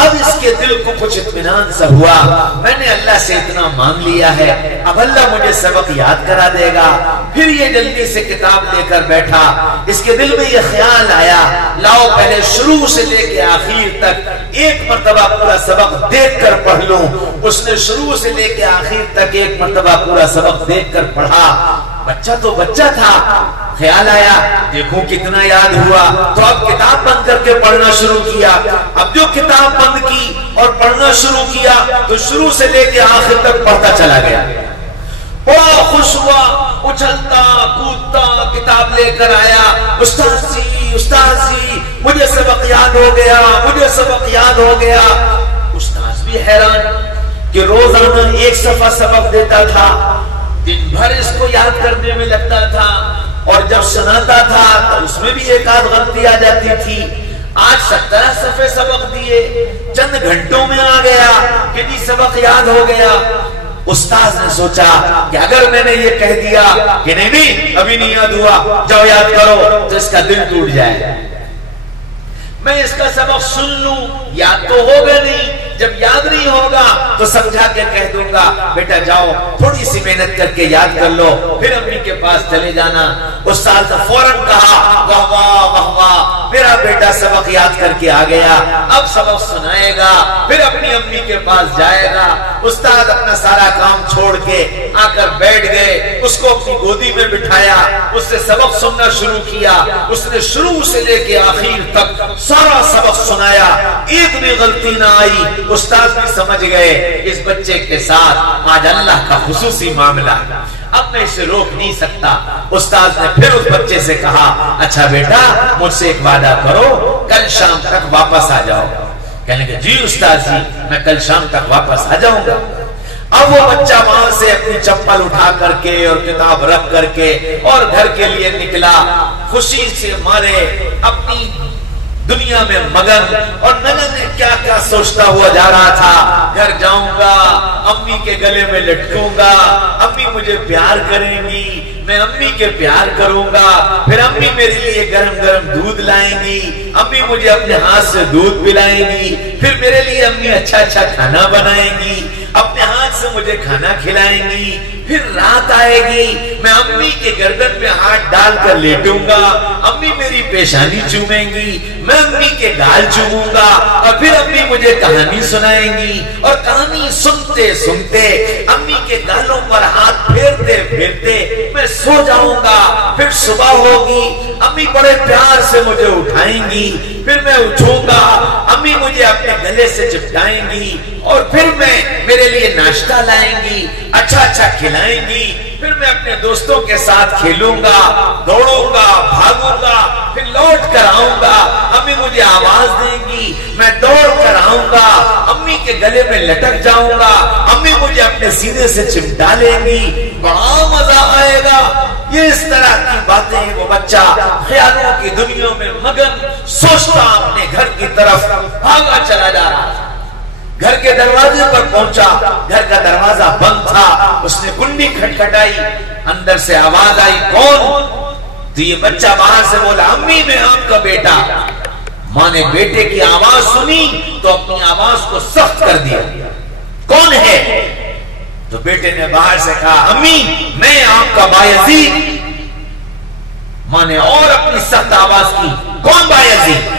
اب اس کے دل کو کچھ اطمینان سا ہوا، میں نے اللہ سے اتنا مانگ لیا ہے، اب اللہ مجھے سبق یاد کرا دے گا۔ پھر یہ جلدی سے کتاب لے کر بیٹھا، اس کے دل میں یہ خیال آیا لاؤ پہلے شروع سے لے کے آخر تک ایک مرتبہ پورا سبق دیکھ کر پڑھ لوں۔ اس نے شروع سے لے کے آخر تک ایک مرتبہ پورا سبق دیکھ کر پڑھا۔ بچہ تو بچہ تھا، خیال آیا دیکھوں کتنا یاد ہوا، تو اب کتاب بند کر کے پڑھنا شروع کیا۔ اب جو کتاب بند کی اور پڑھنا شروع کیا تو شروع سے لے کے آخر تک پڑھتا چلا گیا۔ بڑا خوش ہوا، اچھلتا کودتا کتاب لے کر آیا، استاد جی مجھے سبق یاد ہو گیا، مجھے سبق یاد ہو گیا۔ استاد بھی حیران کہ روزانہ ایک صفحہ سبق دیتا تھا، دن بھر اس کو یاد کرنے میں لگتا تھا، اور جب سناتا تھا تو اس میں بھی ایک آدھ غلطی آ جاتی تھی۔ آج 17 صفحے سبق دیے، چند گھنٹوں میں آ گیا کہ نہیں سبق یاد ہو گیا۔ استاد نے سوچا کہ اگر میں نے یہ کہہ دیا کہ نہیں ابھی نہیں یاد ہوا، جاؤ یاد کرو، تو اس کا دل ٹوٹ جائے۔ میں اس کا سبق سن لوں، یاد تو ہوگا نہیں، جب یاد نہیں ہوگا تو سمجھا کے کہہ دوں گا بیٹا جاؤ تھوڑی سی محنت کر کے یاد کر لو، پھر امی کے پاس چلے جانا۔ استاد نے فوراً کہا واہ واہ واہ واہ، میرا بیٹا سبق یاد کر کے آ گیا، اب سبق سنائے گا، پھر اپنی امی کے پاس جائے گا۔ استاد اپنا سارا کام چھوڑ کے آ کر بیٹھ گئے، اس کو اپنی گودی میں بٹھایا، اس سے سبق سننا شروع کیا۔ اس نے شروع سے لے کے آخر تک سارا سبق سنایا، ایک بھی غلطی نہ آئی۔ استاد بھی سمجھ گئے اس بچے کے ساتھ آج اللہ کا خصوصی معاملہ، اب میں اسے روک نہیں سکتا۔ استاد نے پھر اس بچے سے کہا اچھا بیٹا مجھ سے ایک وعدہ کرو، کل شام تک واپس آ جاؤ۔ کہنے کہ جی استاد جی میں کل شام تک واپس آ جاؤں گا۔ اب وہ بچہ وہاں سے اپنی چپل اٹھا کر کے اور کتاب رکھ کر کے اور گھر کے لیے نکلا، خوشی سے مارے اپنی دنیا میں مگن، اور نہ جانے کیا کیا سوچتا ہوا جا رہا تھا۔ گھر جاؤں گا، امی کے گلے میں لٹکوں گا، امی مجھے پیار کریں گی، میں امی کے پیار کروں گا، پھر امی میرے لیے گرم گرم دودھ لائیں گی، امی مجھے اپنے ہاتھ سے دودھ پلائیں گی، پھر میرے لیے امی اچھا اچھا کھانا بنائیں گی، اپنے ہاتھ سے مجھے کھانا کھلائیں گی، پھر رات آئے گی میں امی کے گردن میں ہاتھ ڈال کر لیٹوں گا، امی میری پیشانی چومیں گی، میں امی کے گال چوموں گا، اور پھر امی مجھے کہانی سنائیں گی، اور کہانی سنتے سنتے امی کے گالوں پر ہاتھ پھیرتے پھیرتے میں سو جاؤں گا۔ پھر صبح ہوگی، امی بڑے پیار سے مجھے اٹھائیں گی، پھر میں اٹھوں گا، امی مجھے اپنے گلے سے چپکائیں گی، اور پھر میرے لیے ناشتہ لائیں گی، اچھا اچھا کھلائیں گی، پھر میں اپنے دوستوں کے ساتھ کھیلوں گا، دوڑوں گا، بھاگوں گا، پھر لوٹ کر آؤں گا، امی مجھے آواز دیں گی، میں دوڑ کر آؤں گا، امی کے گلے میں لٹک جاؤں گا، امی مجھے اپنے سینے سے چمٹا لیں گی، بڑا مزہ آئے گا۔ یہ اس طرح کی باتیں وہ بچہ خیالوں کی دنیا میں مگن سوچتا اپنے گھر کی طرف بھاگا چلا جا رہا تھا۔ گھر کے دروازے پر پہنچا، گھر کا دروازہ بند تھا، اس نے کنڈی کھٹکھٹائی، اندر سے آواز آئی کون؟ تو یہ بچہ باہر سے بولا امی میں آپ کا بیٹا۔ ماں نے بیٹے کی آواز سنی تو اپنی آواز کو سخت کر دیا، کون ہے؟ تو بیٹے نے باہر سے کہا امی میں آپ کا بایزید۔ ماں نے اور اپنی سخت آواز کی، کون بایزید؟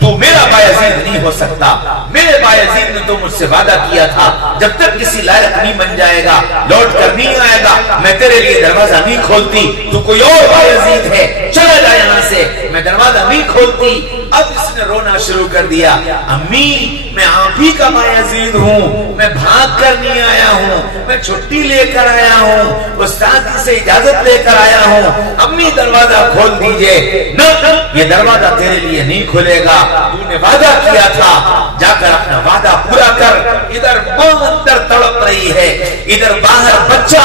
تو میرا بایزید نہیں ہو سکتا، میرے بایزید نے تو مجھ سے وعدہ کیا تھا جب تک کسی لائق نہیں بن جائے گا لوٹ کر نہیں آئے گا میں تیرے لیے دروازہ نہیں کھولتی، تو کوئی اور بایزید ہے چلا جا یہاں سے، میں دروازہ نہیں کھولتی۔ اب اس نے رونا شروع کر دیا، امی میں آپ ہی کا بایزید ہوں، میں بھاگ کر نہیں آیا ہوں، میں چھٹی لے کر آیا ہوں، استاد سے اجازت لے کر آیا ہوں، امی دروازہ کھول دیجئے۔ نہ یہ دروازہ تیرے لیے نہیں کھلے گا، تو نے وعدہ کیا تھا، جا کر اپنا وعدہ پورا کر۔ ادھر ماں اندر تڑپ رہی ہے، ادھر باہر بچہ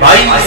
22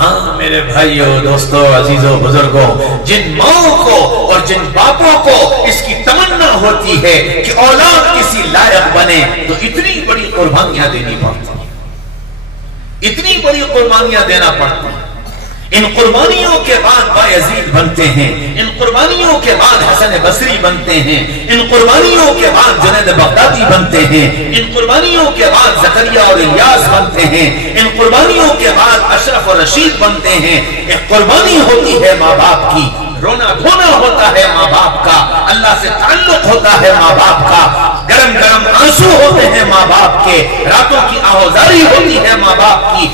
ہاں میرے بھائیوں دوستوں عزیزوں بزرگوں، جن ماؤں کو اور جن باپوں کو اس کی تمنا ہوتی ہے کہ اولاد کسی لائق بنے تو اتنی بڑی قربانیاں دینی پڑتی، اتنی بڑی قربانیاں دینا پڑتی۔ ان قربانیوں کے بعد بایزید بنتے ہیں، ان قربانیوں کے بعد حسن بصری بنتے ہیں، ان قربانیوں کے بعد جنید بغدادی بنتے ہیں، ان قربانیوں کے بعد زکریا اور الیاس بنتے ہیں، ان قربانیوں کے بعد اشرف اور رشید بنتے ہیں۔ ایک قربانی ہوتی ہے ماں باپ کی، رونا دھونا ہوتا ہے ماں باپ کا، اللہ سے تعلق ہوتا ہے ماں باپ کا، گرم گرم آنسو ہوتے ہیں ماں باپ کے، راتوں کی آہوزاری ہوتی ہے ماں باپ کی،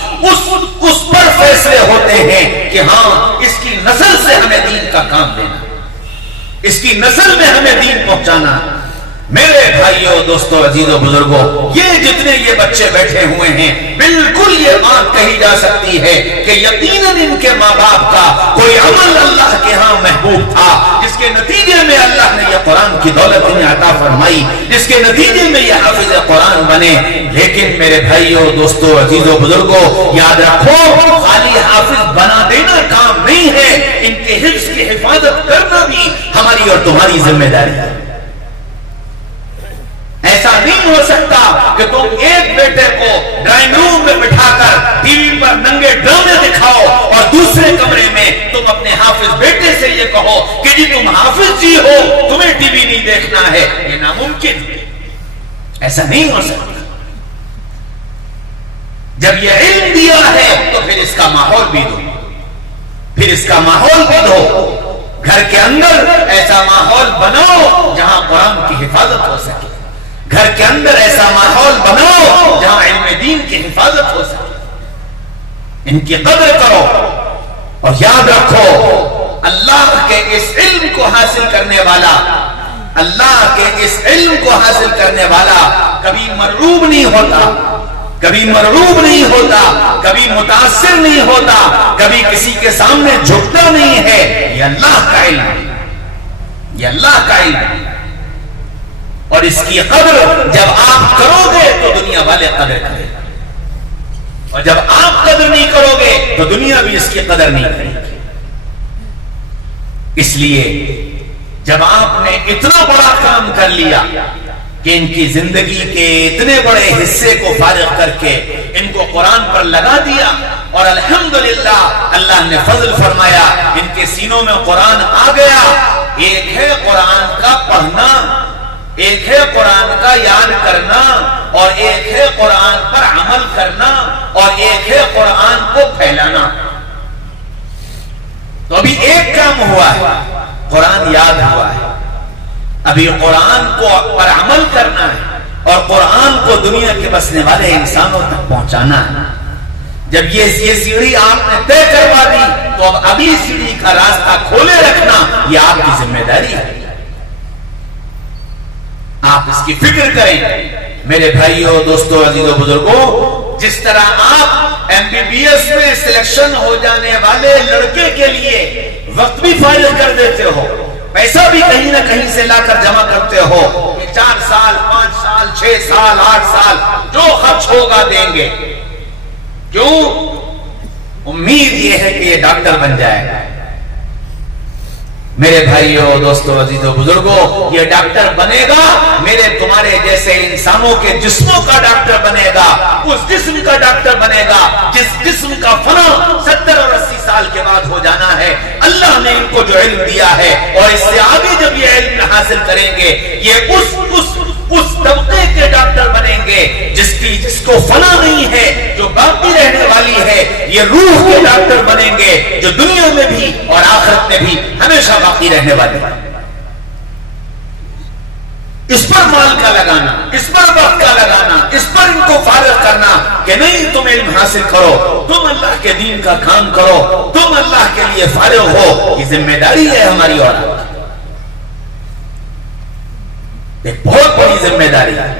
اس پر فیصلے ہوتے ہیں کہ ہاں اس کی نسل سے ہمیں دین کا کام دینا، اس کی نسل میں ہمیں دین پہنچانا۔ میرے بھائیوں دوستوں عزیزوں بزرگوں، یہ جتنے یہ بچے بیٹھے ہوئے ہیں، بالکل یہ بات کہی جا سکتی ہے کہ یقیناً ان کے ماں باپ کا کوئی عمل اللہ کے ہاں محبوب تھا، جس کے نتیجے میں اللہ نے یہ قرآن کی دولت انہیں عطا فرمائی، جس کے نتیجے میں یہ حافظ قرآن بنے۔ لیکن میرے بھائیوں دوستوں عزیزوں بزرگوں، یاد رکھو خالی حافظ بنا دینا کام نہیں ہے، ان کے حفظ کی حفاظت کرنا بھی ہماری اور تمہاری ذمہ داری ہے۔ ایسا نہیں ہو سکتا کہ تم ایک بیٹے کو ڈرائنگ روم میں بٹھا کر ٹی وی پر ننگے ڈرامے دکھاؤ اور دوسرے کمرے میں تم اپنے حافظ بیٹے سے یہ کہو کہ جی تم حافظ جی ہو، تمہیں ٹی وی نہیں دیکھنا ہے۔ یہ ناممکن، ایسا نہیں ہو سکتا۔ جب یہ علم دیا ہے تو پھر اس کا ماحول بھی دو، پھر اس کا ماحول بھی دو۔ گھر کے اندر ایسا ماحول بناؤ جہاں قرآن کی حفاظت ہو سکے، گھر کے اندر ایسا ماحول بناؤ جہاں علم دین کی حفاظت ہو سکے۔ ان کی قدر کرو اور یاد رکھو اللہ کے اس علم کو حاصل کرنے والا، اللہ کے اس علم کو حاصل کرنے والا کبھی مغروب نہیں ہوتا، کبھی مغروب نہیں ہوتا، کبھی متاثر نہیں ہوتا، کبھی کسی کے سامنے جھکتا نہیں ہے۔ یہ اللہ کا علم ہے، یہ اللہ کا علم ہے، اور اس کی قدر جب آپ کرو گے تو دنیا والے قدر کریں گے، اور جب آپ قدر نہیں کرو گے تو دنیا بھی اس کی قدر نہیں کرے گی۔ اس لیے جب آپ نے اتنا بڑا کام کر لیا کہ ان کی زندگی کے اتنے بڑے حصے کو فارغ کر کے ان کو قرآن پر لگا دیا، اور الحمدللہ اللہ نے فضل فرمایا ان کے سینوں میں قرآن آ گیا۔ ایک ہے قرآن کا پڑھنا، ایک ہے قرآن کا یاد کرنا، اور ایک ہے قرآن پر عمل کرنا، اور ایک ہے قرآن کو پھیلانا۔ تو ابھی ایک کام ہوا ہے، قرآن یاد ہوا ہے، ابھی قرآن کو پر عمل کرنا ہے اور قرآن کو دنیا کے بسنے والے انسانوں تک پہنچانا ہے۔ جب یہ سیڑھی آپ نے طے کروا دی تو اب ابھی سیڑھی کا راستہ کھولے رکھنا یہ آپ کی ذمہ داری ہے، آپ اس کی فکر کریں۔ میرے بھائیوں دوستوں عزیزوں بزرگوں، جس طرح آپ MBBS میں سلیکشن ہو جانے والے لڑکے کے لیے وقت بھی فارغ کر دیتے ہو، پیسہ بھی کہیں نہ کہیں سے لا کر جمع کرتے ہو کہ 4 سال 5 سال 6 سال 8 سال جو خرچ ہوگا دیں گے، کیوں؟ امید یہ ہے کہ یہ ڈاکٹر بن جائے گا۔ میرے بھائیوں دوستوں عزیزوں بزرگوں، یہ ڈاکٹر بنے گا، میرے تمہارے جیسے انسانوں کے جسموں کا ڈاکٹر بنے گا، اس جسم کا ڈاکٹر بنے گا جس جسم کا فنا 70 اور 80 سال کے بعد ہو جانا ہے۔ اللہ نے ان کو جو علم دیا ہے، اور اس سے آگے جب یہ علم حاصل کریں گے یہ اس طبقے کے ڈاکٹر بنیں گے جس کو فنا نہیں ہے، جو باقی رہنے والی ہے۔ یہ روح کے ڈاکٹر بنیں گے جو دنیا میں بھی اور آخرت میں بھی ہمیشہ باقی رہنے والے ہیں۔ اس پر مال کا لگانا، اس پر وقت کا لگانا، اس پر ان کو فارغ کرنا کہ نہیں تم علم حاصل کرو، تم اللہ کے دین کا کام کرو، تم اللہ کے لیے فارغ ہو، یہ ذمہ داری ہے ہماری اور آپ کی، ایک بہت بڑی ذمہ داری ہے،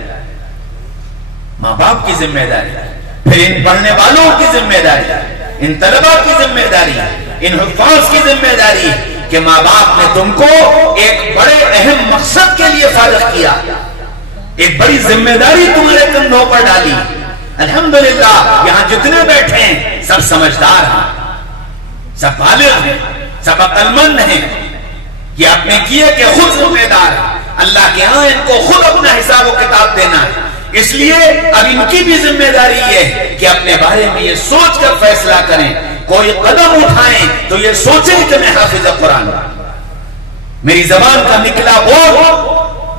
ماں باپ کی ذمہ داری ہے، پھر ان پڑھنے والوں کی ذمہ داری ہے، ان طلباء کی ذمہ داری ہے، ان حفاظ کی ذمہ داری ہے کہ ماں باپ نے تم کو ایک بڑے اہم مقصد کے لیے فارغ کیا، ایک بڑی ذمہ داری تمہارے کندھوں پر ڈالی۔ الحمدللہ یہاں جتنے بیٹھے ہیں سب سمجھدار ہیں، سب بالغ ہیں، سب عقل مند ہیں، یہ اپنے کیے کہ خود ذمہ دار ہے، اللہ کے ہاں ان کو خود اپنا حساب و کتاب دینا ہے۔ اس لیے اب ان کی بھی ذمہ داری ہے کہ اپنے بارے میں یہ سوچ کر فیصلہ کریں، کوئی قدم اٹھائیں تو یہ سوچیں کہ میں حافظ قرآن ہوں، میری زبان کا نکلا بول،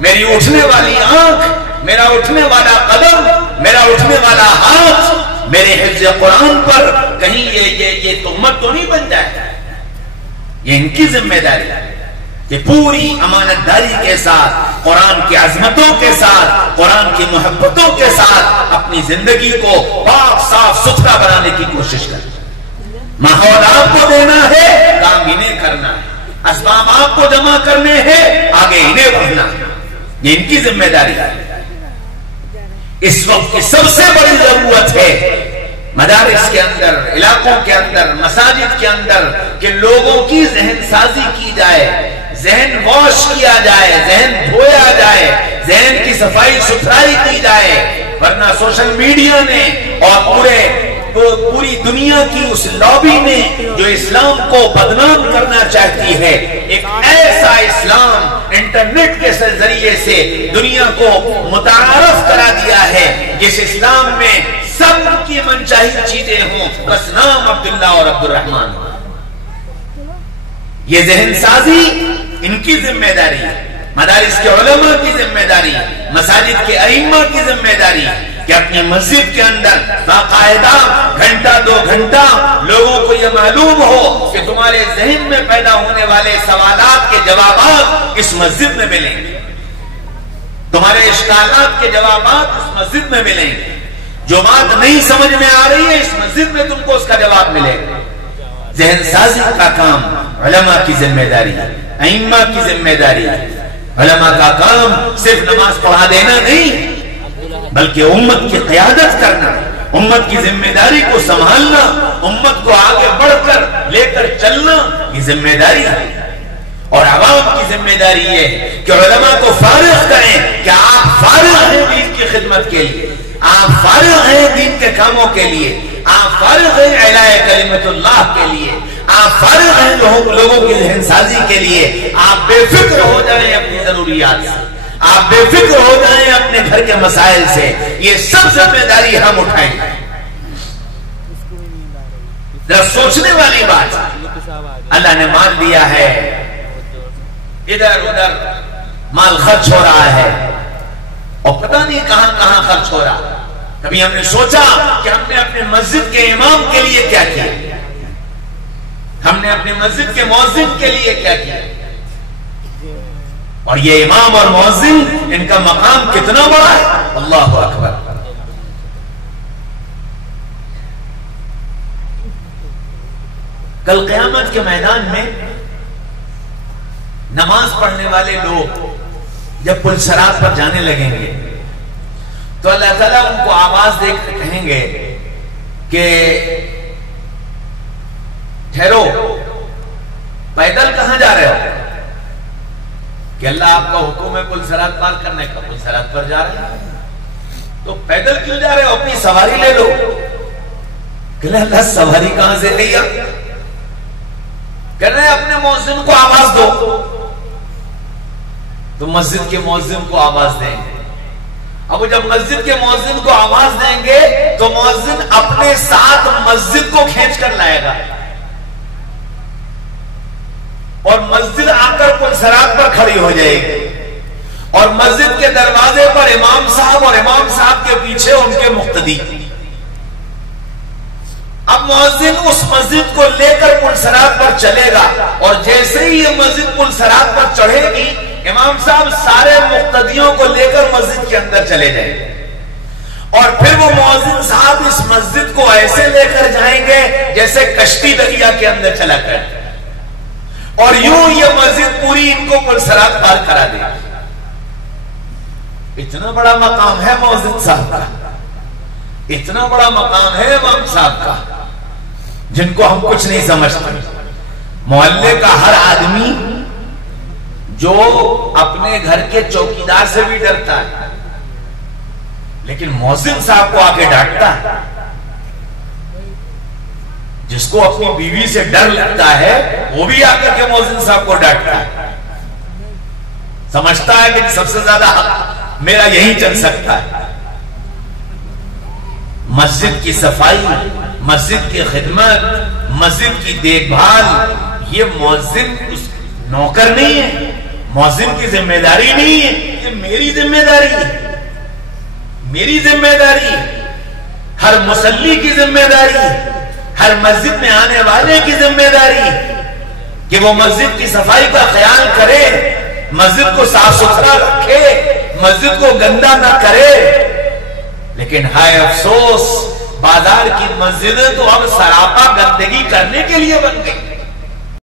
میری اٹھنے والی آنکھ، میرا اٹھنے والا قدم، میرا اٹھنے والا ہاتھ میرے حفظ قرآن پر کہیں یہ تہمت تو نہیں بن جائے۔ یہ ان کی ذمہ داری ہے کہ پوری امانت داری کے ساتھ، قرآن کی عظمتوں کے ساتھ، قرآن کی محبتوں کے ساتھ اپنی زندگی کو پاک صاف ستھرا بنانے کی کوشش کریں۔ ماحول آپ کو دینا ہے، کام انہیں کرنا ہے، اسباب آپ کو جمع کرنے ہیں، آگے انہیں بڑھنا ہے، یہ ان کی ذمہ داری ہے۔ اس وقت کی سب سے بڑی ضرورت ہے مدارس کے اندر، علاقوں کے اندر، مساجد کے اندر کہ لوگوں کی ذہن سازی کی جائے، ذہن واش کیا جائے، ذہن دھویا جائے، ذہن کی صفائی ستھرائی کی جائے، ورنہ سوشل میڈیا نے اور پوری دنیا کی اس لابی نے جو اسلام کو بدنام کرنا چاہتی ہے، ایک ایسا اسلام انٹرنیٹ کے ذریعے سے دنیا کو متعارف کرا دیا ہے جس اسلام میں سب کی منچاہی چیزیں ہوں، بس نام عبداللہ اور عبد الرحمن۔ یہ ذہن سازی ان کی ذمہ داری ہے، مدارس کے علماء کی ذمہ داری، مساجد کے ائمہ کی ذمہ داری کہ اپنی مسجد کے اندر باقاعدہ گھنٹہ 2 گھنٹہ لوگوں کو یہ معلوم ہو کہ تمہارے ذہن میں پیدا ہونے والے سوالات کے جوابات اس مسجد میں ملیں گے، تمہارے اشکالات کے جوابات اس مسجد میں ملیں گے، جو بات نہیں سمجھ میں آ رہی ہے اس مسجد میں تم کو اس کا جواب ملے گا۔ ذہن سازی کا کام علماء کی ذمہ داری ہے، ائمہ کی ذمہ داری ہے۔ علماء کا کام صرف نماز پڑھا دینا نہیں بلکہ امت کی قیادت کرنا، امت کی ذمہ داری کو سنبھالنا، امت کو آگے بڑھ کر لے کر چلنا، یہ ذمہ داری ہے۔ اور عوام کی ذمہ داری ہے کہ علماء کو فارغ کریں کہ آپ فارغ ہیں دین کی خدمت کے لیے، آپ فارغ ہیں دین کے کاموں کے لیے، آپ فارغ ہیں اعلاء کلمت اللہ کے لیے، آپ فارغ ہیں لوگوں کی ذہن سازی کے لیے، آپ بے فکر ہو جائیں اپنی ضروریات سے، آپ بے فکر ہو جائیں اپنے گھر کے مسائل سے، یہ سب ذمہ داری ہم اٹھائیں گے۔ ذرا سوچنے والی بات، اللہ نے مان دیا ہے، ادھر ادھر مال خرچ ہو رہا ہے اور پتہ نہیں کہاں کہاں خرچ ہو رہا۔ کبھی ہم نے سوچا کہ ہم نے اپنے مسجد کے امام کے لیے کیا کیا، ہم نے اپنے مسجد کے مؤذن کے لیے کیا کیا، اور یہ امام اور مؤذن ان کا مقام کتنا بڑا ہے، اللہ اکبر۔ کل قیامت کے میدان میں نماز پڑھنے والے لوگ جب پل صراط پر جانے لگیں گے تو اللہ تعالیٰ ان کو آواز دے کر کہیں گے کہ ٹھہرو، پیدل کہاں جا رہے ہو؟ کہ اللہ آپ کا حکم ہے پل صراط پار کرنے کا، پل صراط پر جا رہے ہیں، تو پیدل کیوں جا رہے ہو؟ اپنی سواری لے لو۔ کہ اللہ سواری کہاں سے لیا؟ کہہ رہے ہیں اپنے مؤذن کو آواز دو، تو مسجد کے مؤذن کو آواز دیں گے۔ اب جب مسجد کے مؤذن کو آواز دیں گے تو مؤذن اپنے ساتھ مسجد کو کھینچ کر لائے گا، اور مسجد آ کر پل صراط پر کھڑی ہو جائے گی، اور مسجد کے دروازے پر امام صاحب اور امام صاحب کے پیچھے ان کے مقتدی۔ اب مؤذن اس مسجد کو لے کر پل صراط پر چلے گا، اور جیسے ہی یہ مسجد پل صراط پر چڑھے گی امام صاحب سارے مقتدیوں کو لے کر مسجد کے اندر چلے جائیں گے، اور پھر وہ مؤذن صاحب اس مسجد کو ایسے لے کر جائیں گے جیسے کشتی دریا کے اندر چلا کر، اور یوں یہ مسجد پوری ان کو پل صراط پار کرا دے گی۔ اتنا بڑا مقام ہے مؤذن صاحب کا، اتنا بڑا مقام ہے امام صاحب کا، جن کو ہم کچھ نہیں سمجھتے۔ محلے کا ہر آدمی جو اپنے گھر کے چوکیدار سے بھی ڈرتا ہے، لیکن مؤذن صاحب کو آ کے ڈانٹتا ہے۔ جس کو اپنی بیوی سے ڈر لگتا ہے وہ بھی آ کر کے مؤذن صاحب کو ڈانٹتا ہے، سمجھتا ہے کہ سب سے زیادہ حق میرا یہی چل سکتا ہے۔ مسجد کی صفائی، مسجد کی خدمت، مسجد کی دیکھ بھال، یہ مؤذن نوکر نہیں ہے، مؤذن کی ذمہ داری نہیں ہے، یہ میری ذمہ داری ہے، میری ذمہ داری، ہر مصلی کی ذمہ داری، ہر مسجد میں آنے والے کی ذمہ داری کہ وہ مسجد کی صفائی کا خیال کرے، مسجد کو صاف ستھرا رکھے، مسجد کو گندا نہ کرے۔ لیکن ہائے افسوس، بازار کی مسجدیں تو اب سراپا گندگی کرنے کے لیے بن گئی۔